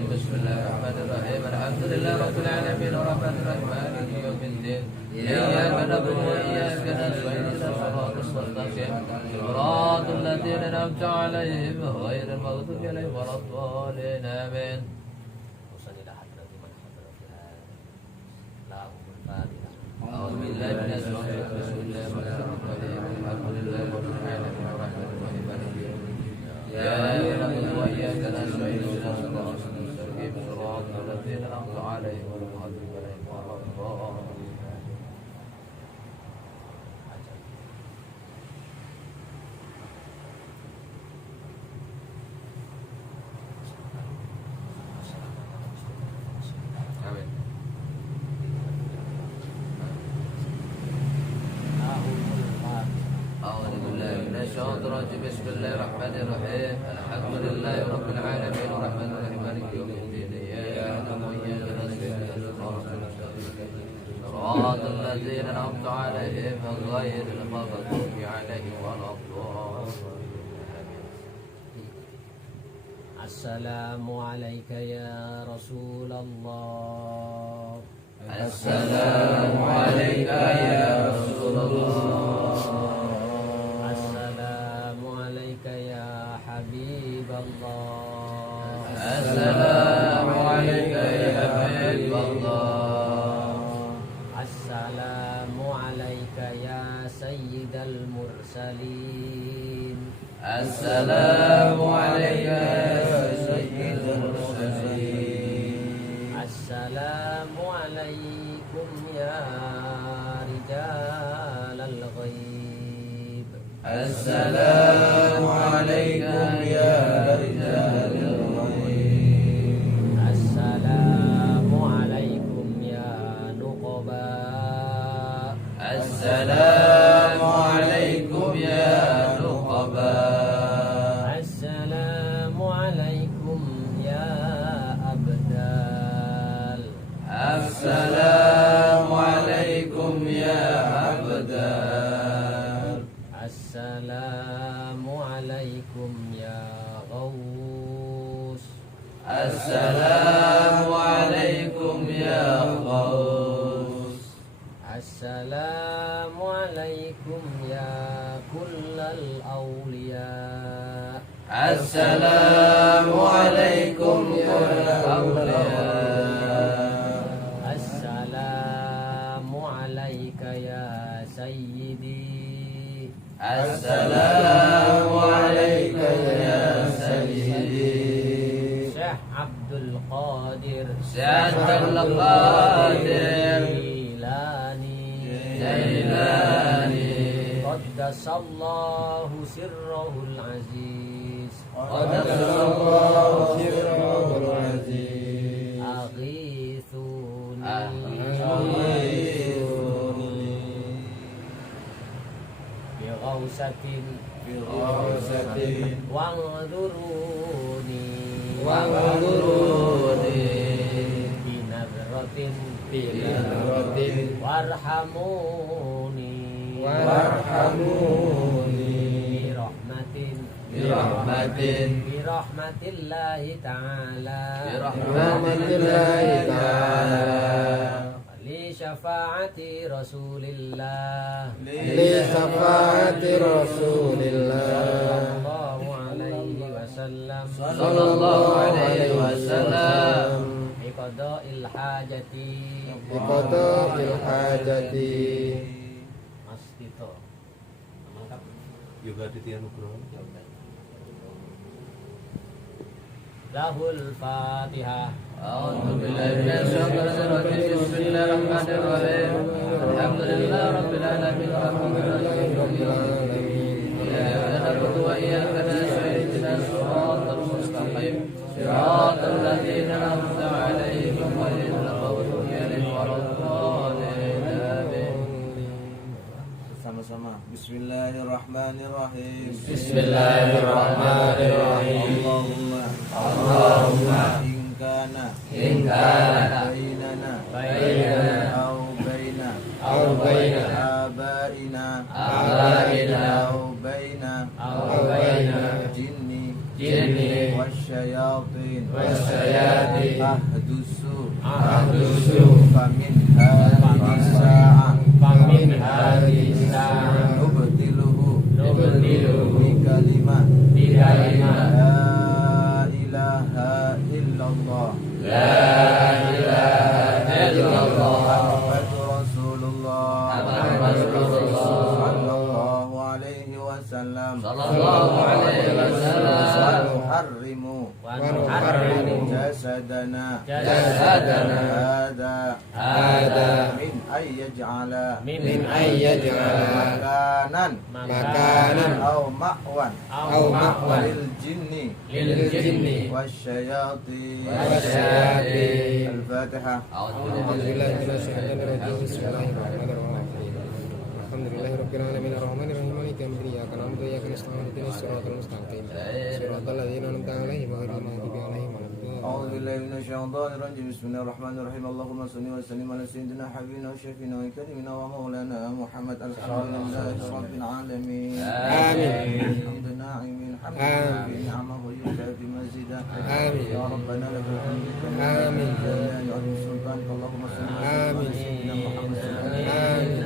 بسم الله الرحمن الرحيم الحمد لله رب العالمين الرحمن الرحيم مالك يوم الدين إياك نعبد وإياك نستعين اهدنا الصراط المستقيم صراط الذين أنعمت عليهم غير المغضوب عليهم ولا الضالين آمين. Lahumul Fatihah. أعوذ بالله من الشيطان الرجيم بسم الله الرحمن الرحيم الحمد لله رب العالمين الرحمن الرحيم مالك يوم الدين إياك نعبد وإياك نستعين اهدنا الصراط المستقيم صراط الذين أنعمت عليهم غير المغضوب عليهم ولا الضالين. Amin. Lahumul Fatihah. أعوذ بالله من الشيطان الرجيم بسم الله الرحمن الرحيم الحمد لله رب العالمين الرحمن الرحيم مالك يوم الدين إياك نعبد وإياك نستعين صراط الذين أنعمت عليهم غير المغضوب عليهم ولا الضالين. السلام عليك يا رسول الله. السلام عليك يا رسول الله. السلام عليك يا حبيب الله. السلام عليك يا حبيب الله. السلام عليك يا سيد المرسلين السلام عليك يا سيد المرسلين السلام عليكم يا رجال الغيب السلام عليكم يا رجال الغيب السلام عليكم يا نقباء السلام عليكم يا نقباء السلام عليكم يا أبدال السلام عليكم يا أبدال السلام عليكم يا غوث السلام عليكم يا غوث السلام عليكم يا كل الأولياء السلام عليكم كل الأولياء السلام عليك يا سيدي السلام عليك يا سيدي شيخ عبد القادر سيد القادر جيلاني قدس الله سره العزيز قدس الله سره العزيز أغيثوني بغوثة وانظروني بنظرة وارحموني برحمة الله تعالى لشفاعة رسول الله صلى الله عليه وسلم بقضاء الحاجة Mas Tito lengkap Yoga Ditya Nugroho. lahul Fatihah. أعوذ بالله من الشيطان الرجيم بسم الله الرحمن الرحيم الحمد لله رب العالمين الرحمن الرحيم إياك نعبد وإياك نستعين اهدنا الصراط المستقيم صراط الذين أنعمت عليهم غير المغضوب عليهم ولا الضالين آمين Sama-sama. Bismillahirrahmanirrahim. Bismillahirrahmanirrahim. Allahumma in kana bainana aw baina abaina aw baina jinni wasyayatin ahdusu famin hadhihi sa'ah nubtiluhu bi kalimat la ilaha illallah Muhammadur Rasulullah sallallahu alaihi wasallam wa nuharrimu jasadana hada min ayyaj'ala makanan aw ma'wan lil jinni wasyayatin al-Fatihah. Alhamdulillahirrahmanirrahim Ar-Rahmanirrahim Maliki yawmiddin Iyyaka na'budu wa iyyaka nasta'in ihdinas siratal mustaqim siratal ladzina an'amta 'alaihim ghairil maghdubi 'alaihim waladdallin. أعوذ بالله من الشيطان الرجيم بسم الله الرحمن الرحيم اللهم صل وسلم على سيدنا حبيبنا وشفينا وكريمنا ومولانا محمد الحمد لله رب العالمين آمين الحمد ناعمين الحمد لله نعمه يكافي مزيدا آمين يا ربنا لك الحمد آمين يا عظيم سلطانك اللهم صل على سيدنا محمد آمين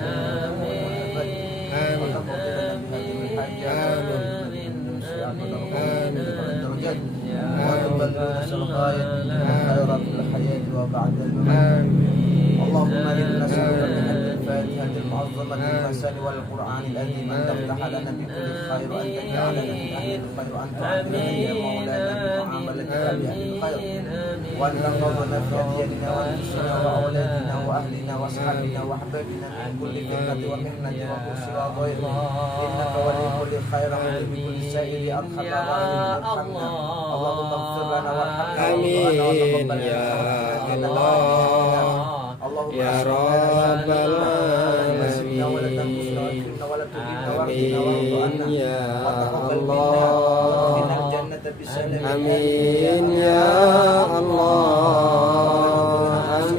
اللهم إنا نسألك بحق الفاتحة المعظمة لما والإحسان والقرآن العظيم أن تفتح لنا بكل خير وأن تجعلنا من أهل الخير وأن تعطينا يا مولانا بمعاملة أهل الخير وأن تنظرنا في أدياننا وأنفسنا وأولادنا وأهلنا وأصحابنا وأحبابنا من كل فتنة ومحنة وكرس وضيق إنك ولي كل خير ومن بكل سائر أرحم الراحمين ارحمنا اللهم اغفر لنا وارحمنا آمين يا الله يا رب العالمين آمين يا الله آمين يا الله آمين يا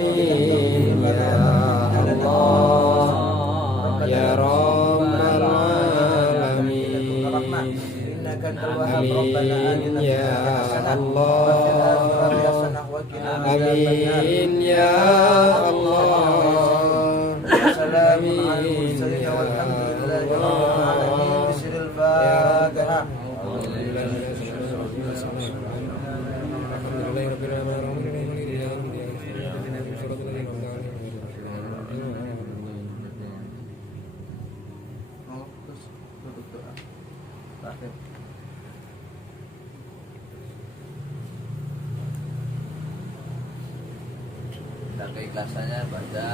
الله يا رب العالمين آمين يا الله آمين يا الله سلام على المرسلين والحمد لله رب العالمين بسر الفاتحة Dan keikhlasannya baca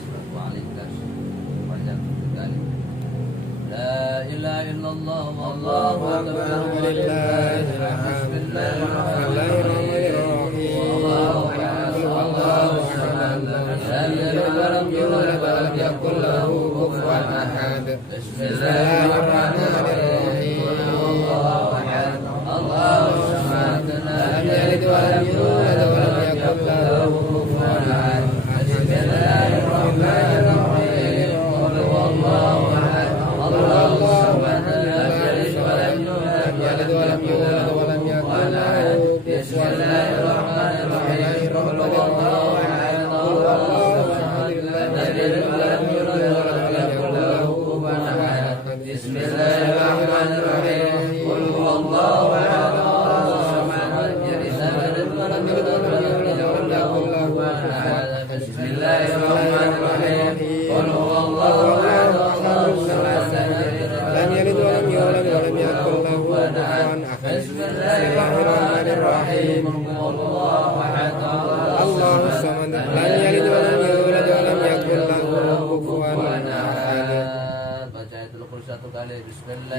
surat Al-Ikhlas panjang sekali. La ilaha illallah wallahu akbar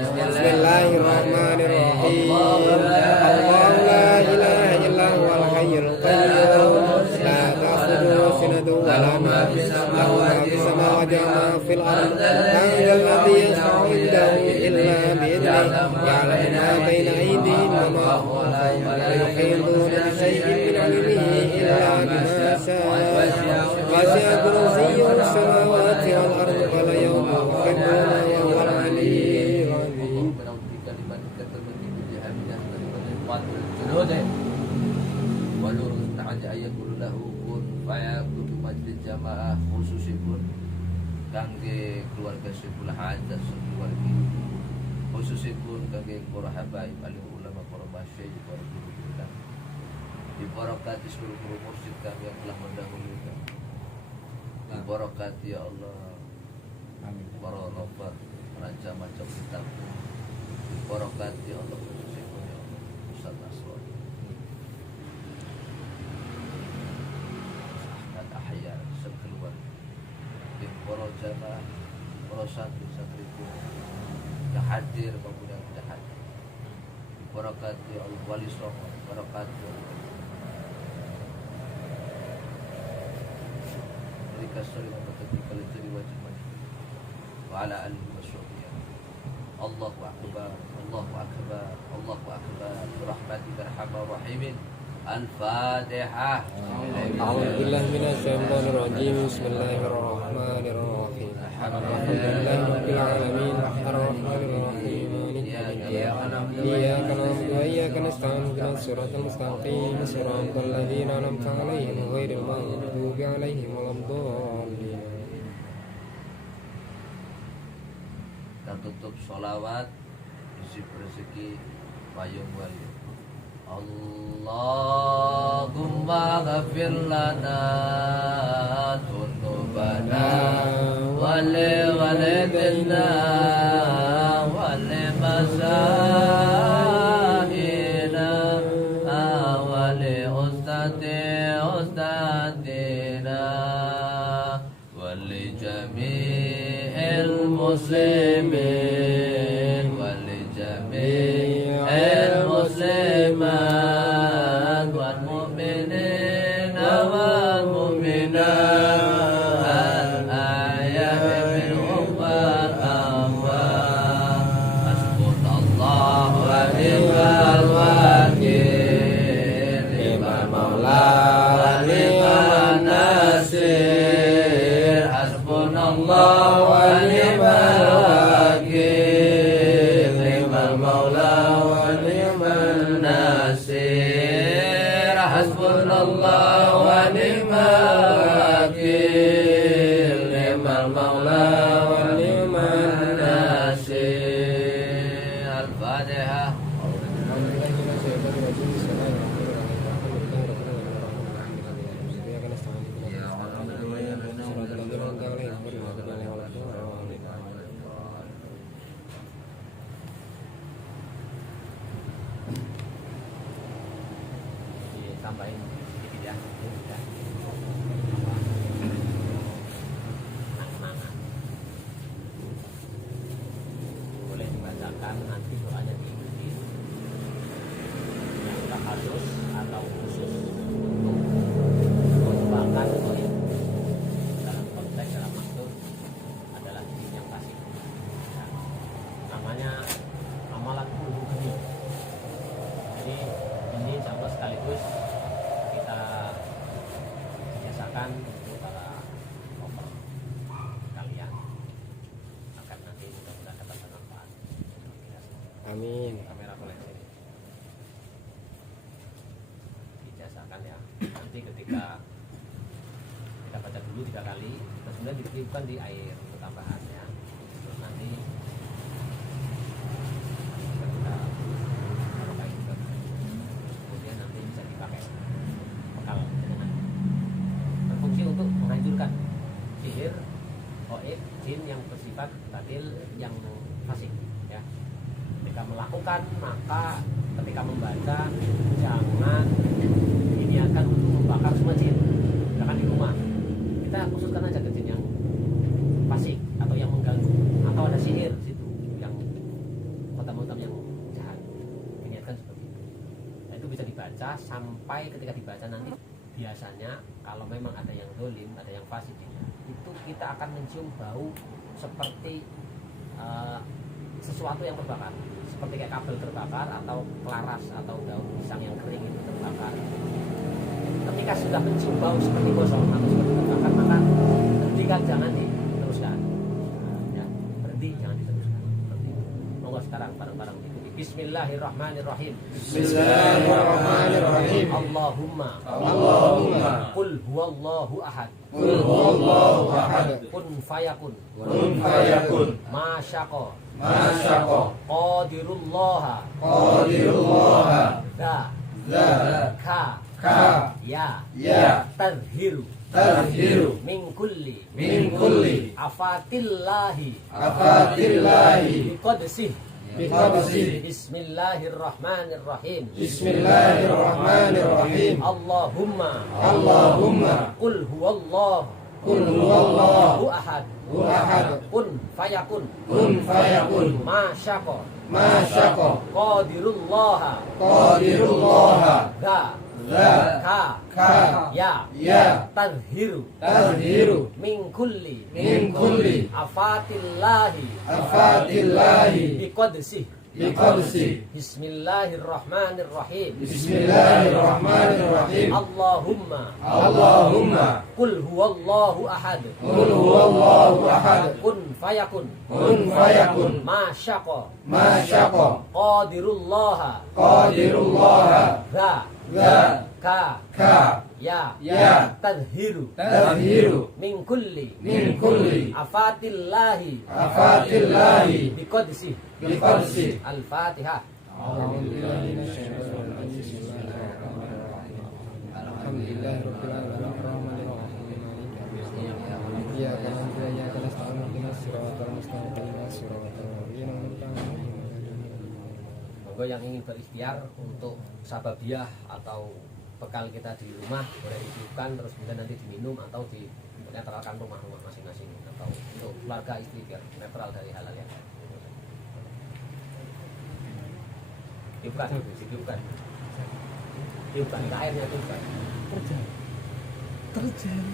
Bismillahirrahmanirrahim. Allah la ilaha illa huwal hayyul qayyum la ta'khudhuhu sinatun wa la nawm lahu ma fis samawati wa ma fil ardi man dhal ladhi yashfa'u 'indahu illa bi'idhnihi ya'lamu ma bayna aydihim wa ma khalfahum wa la yuhituna bi shay'in min 'ilmihi illa bima sha'a wasi'a kursiyyuhu as-samawati wal ardi wa la yawmuhu hifdhuhuma wa huwal 'aliyyul 'azim. Walur ta'aja ayakul lahu kun fayakun majlis jamaah khususipun kangge keluarga Syekhul Hajat keluarga khususipun kangge para habaib alim ulama para masyayikh para guru kita dibarakati seluruh mursyid kami yang telah mendahulukan dibarakati ya Allah para nafar macam-macam kitab dibarakati ya Allah khususipun ya Allah Ustaz Aswad para jamaah, para santri-santriku yang hadir maupun yang tidak hadir. Barakati Allah wali songo, barakati mereka sering memperhatikan kalau jadi wajib mandi. Wa ala alihi wa sahbihi. Allahu akbar, Allahu akbar, Allahu akbar. Birahmatika arhamar rahimin. Al-Fatihah. A'udzubillahi minasyaitonir rajim. Bismillahirrahmanirrahim. Alhamdulillahirabbil alamin. Arrahmanir rahim. Iyyaka na'budu wa iyyaka nasta'in. Ihdinas siratal mustaqim. Siratal ladzina an'amta 'alaihim ghairil maghdubi 'alaihim waladdallin. Kita tutup sholawat isi rezeki payung wali. Allahumma ghafir lana dhunubana wa ولوالدنا ولمشايخنا ولأستاذنا ولجميع المسلمين ولجميع المسلمات والمؤمنين والمؤمنات الأحياء منهم والأموات حسبنا الله ونعم الوكيل نعم المولى ونعم النصير حسبنا الله ونعم الوكيل نعم المولى ونعم النصير حسبنا الله ونعم الوكيل نعم المولى ونعم النصير الفاتحة ditambahin sedikit ya. Kenang-kenangan. Boleh dibacakan nanti doanya diikuti. Yang takhasus atau khusus untuk mengembangkan doa dalam konteks dalam maksud adalah jin yang fasik. Ya. Namanya amalan ulu ini. Jadi ini insya Allah sekaligus kita biasakan untuk para koper kalian akan nanti mudah-mudahan dapat bermanfaat untuk kita semua. Amin. Kamera boleh sini dibiasakan ya. Nanti ketika kita baca dulu 3 kali, terus kemudian ditiupkan di air untuk tambahan ya. Terus nanti kita taruh air juga. Kemudian nanti bisa dipakai bekal dengan berfungsi untuk menghancurkan sihir, gaib, jin yang bersifat batil yang fasik ya. Ketika melakukan maka ketika membaca jangan diniatkan untuk membakar semua jin. Jangan di rumah. Kita khususkan aja ke jin yang fasik atau yang mengganggu atau ada sihir di situ yang motam-motam yang jahat. Diniatkan seperti itu. Nah, itu bisa dibaca sampai ketika dibaca nanti biasanya kalau memang ada yang dolim, ada yang fasik itu kita akan mencium bau seperti sesuatu yang terbakar, seperti kayak kabel terbakar atau kelaras atau daun pisang yang kering itu terbakar. Ketika sudah mencium bau seperti gosong atau seperti terbakar, maka hentikan, jangan diteruskan. Ya, berhenti, jangan diteruskan. Seperti itu. Monggo sekarang bareng-bareng ikuti. Bismillahirrahmanirrahim. Bismillahirrahmanirrahim. Allahumma qul huwallahu ahad. Kun fayakun. Ma syaqa. Qadirullah. Da. Ka. Ya. Tadhiru. Min kulli. Afatillahi. Biqadsihi. Bismillahirrahmanirrahim. Allahumma qul huwallahu ahad. Kun fayakun. Ma syaqa. Qadirullah. Da. Ka. Ya. Tadhiru. Min kulli. Afatillahi. Biqadsihi. Bismillahirrahmanirrahim. Allahumma qul huwallahu ahad. Kun fayakun. Ma syaqa. Qadirullah. Da. Ka. Ya. Tadhiru. Min kulli. Afatillahi. Biqadsihi. Al-Fatihah. Alhamdulillahirabbil alamin. monggo yang ingin berikhtiar untuk sababiyah atau bekal kita di rumah boleh ditiupkan terus kemudian nanti diminum atau dinetralkan rumah-rumah masing-masing atau untuk keluarga istri biar netral dari hal-hal yang lain. Tiupkan, ditiupkan. Tiupkan, airnya tiupkan. Terjal.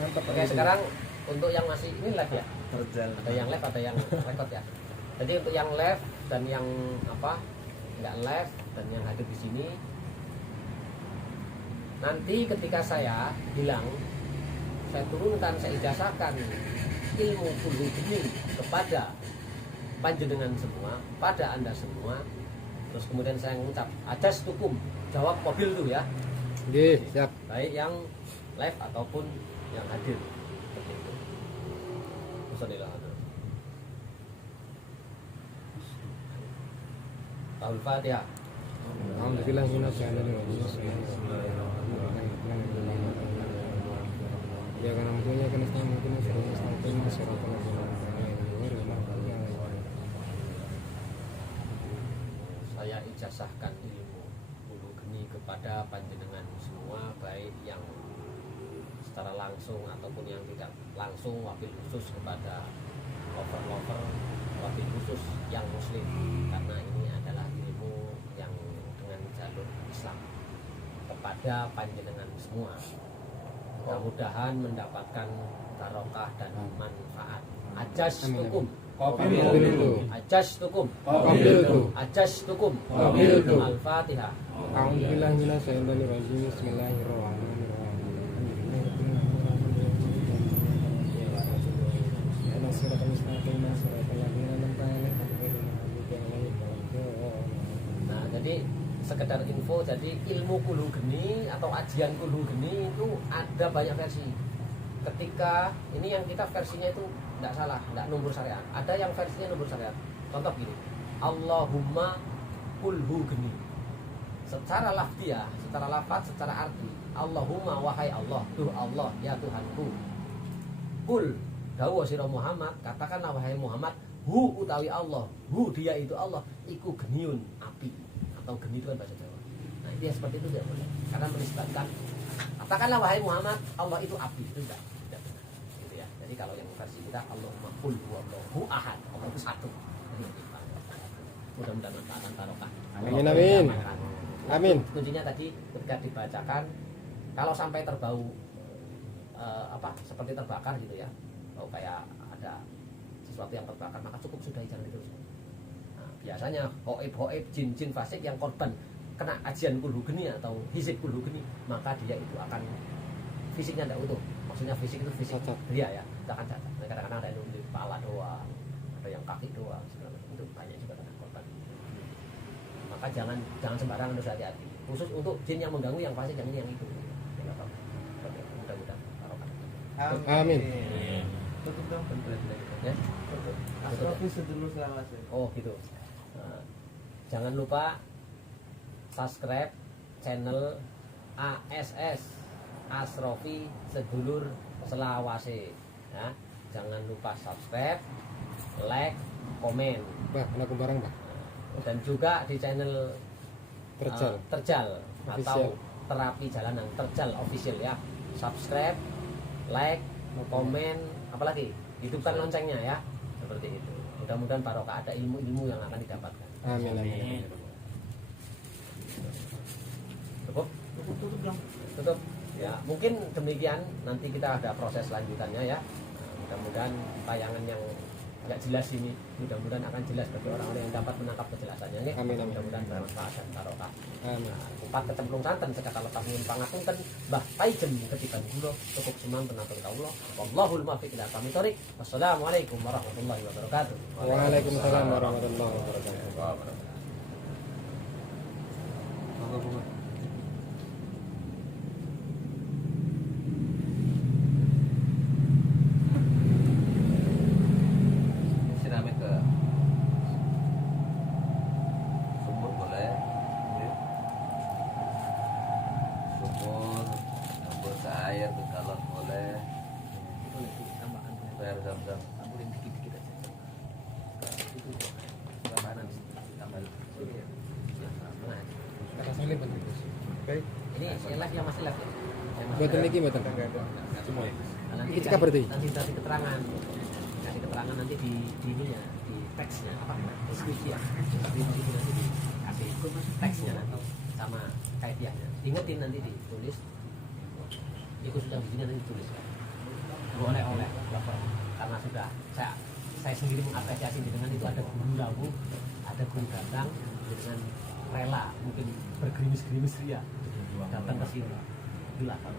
Oke, sekarang untuk yang masih ini live ya? Terjal. Ada yang live, ada yang record ya. Jadi untuk yang live dan yang apa nggak live dan yang hadir di sini, nanti ketika saya bilang, saya turunkan, saya ijazahkan ilmu kulhu ini kepada panjenengan semua, pada anda semua. Terus kemudian saya mengucap ajas tukum, jawab mobil tuh ya. Nggih, siap. Baik yang live ataupun yang hadir. Seperti itu. Bismillahirrahmanirrahim. Al-Fatihah. Alhamdulillah Ya kan namanya kan Saya ijazahkan ilmu ulu geni kepada panjenengan semua, baik yang secara langsung ataupun yang tidak langsung, wabil khusus kepada lover-lover, wabil khusus yang muslim, karena ini adalah ilmu yang dengan jalur Islam, kepada panjenengan semua. Mudah-mudahan mendapatkan barokah dan manfaat. Ajas tukum, ajas tukum, ajas tukum. Al-Fatihah. Alhamdulillah minasyaitonirrajim. Nah, jadi sekedar info, jadi ilmu kulu geni atau ajian kulu geni itu ada banyak versi. Ketika ini yang kita versinya itu tidak salah, tidak nombor syariat. Ada yang versinya nombor syariat. Contoh gini, Allahumma kulhu geni. Secara lafziah, secara lafaz, secara arti, Allahumma wahai Allah, tuh Allah ya Tuhanku. Kul dawuh sira Muhammad, katakanlah wahai Muhammad, hu utawi Allah, hu dia itu Allah, iku geniun api, atau geni itu kan bahasa Jawa. Nah itu ya seperti itu tidak boleh, karena menisbatkan katakanlah wahai Muhammad, Allah itu api, itu tidak benar, gitu ya. Jadi kalau yang versi kita Allahumma qul huwallahu ahad, Allah itu satu. Mudah-mudahan manfaatan barokah. Amin, amin. Amin. Kuncinya tadi ketika dibacakan, kalau sampai terbau seperti terbakar gitu ya, kalau kayak ada sesuatu yang terbakar, maka cukup sudah, jangan diteruskan. Nah, biasanya hoib jin fasik yang korban kena ajian kulhu geni atau hisib kulhu geni, maka dia itu akan fisiknya tidak utuh. Maksudnya fisik itu fisik dia ya, tidak akan cacat. Nah, kadang-kadang ada yang di kepala doang, ada yang kaki doang, segala macam, itu banyak juga kena korban. Maka jangan sembarangan, harus hati-hati. Khusus untuk jin yang mengganggu, yang fasik, yang ini yang itu. Mudah-mudahan barokah. Amin. Tutup dong. Ya. Asrofi sedulur selawase. Oh gitu. Nah, jangan lupa subscribe channel ASS Asrofi Sedulur Selawase. Ya. Jangan lupa subscribe, like, komen. Bah, anak barang, Bah. Dan juga di channel Terjal. Terjal Official. atau Terapi Jalanan Terjal Official ya. Subscribe, like, komen, apalagi hidupkan loncengnya ya. Seperti itu. Mudah-mudahan barokah, ada ilmu-ilmu yang akan didapatkan. Amin, amin. Cukup? Tutup dong. Tutup. Ya, mungkin demikian, nanti kita ada proses lanjutannya ya. Nah, mudah-mudahan tayangan yang nggak jelas ini mudah-mudahan akan jelas bagi orang-orang yang dapat menangkap kejelasannya ya. Amin, amin. Mudah-mudahan bermanfaat dan barokah. Amin. Nah, kupat kecemplung santen sekata lepas nyun pangapunten Mbah Paijem ketiban kula cukup semanten atur kawula. Wallahul muwaffiq ila aqwamit thoriq. Wassalamualaikum warahmatullahi wabarakatuh. Waalaikumsalam warahmatullahi wabarakatuh. Siramit ke sumur boleh, sumur campur ke air ke galon boleh, Boleh ditambahkan air zam-zam. tambahin dikit-dikit aja. Itu tambahan habis ditambah. Baik. Ini live yang masih live ya? Yang masih Mboten live. niki mboten. Semua. Nah, nanti Iki cekap berarti. nanti kasih keterangan nanti di ininya, di teksnya apa deskripsi ya, deskripsi itu nanti dikasih teksnya nanti sama kaifiahnya, ingetin nanti ditulis, itu sudah begini nanti ditulis, boleh karena sudah saya sendiri mengapresiasi dengan itu ada guru rawuh, ada guru datang dengan rela mungkin bergerimis-gerimis ria datang ke sini, itulah kalau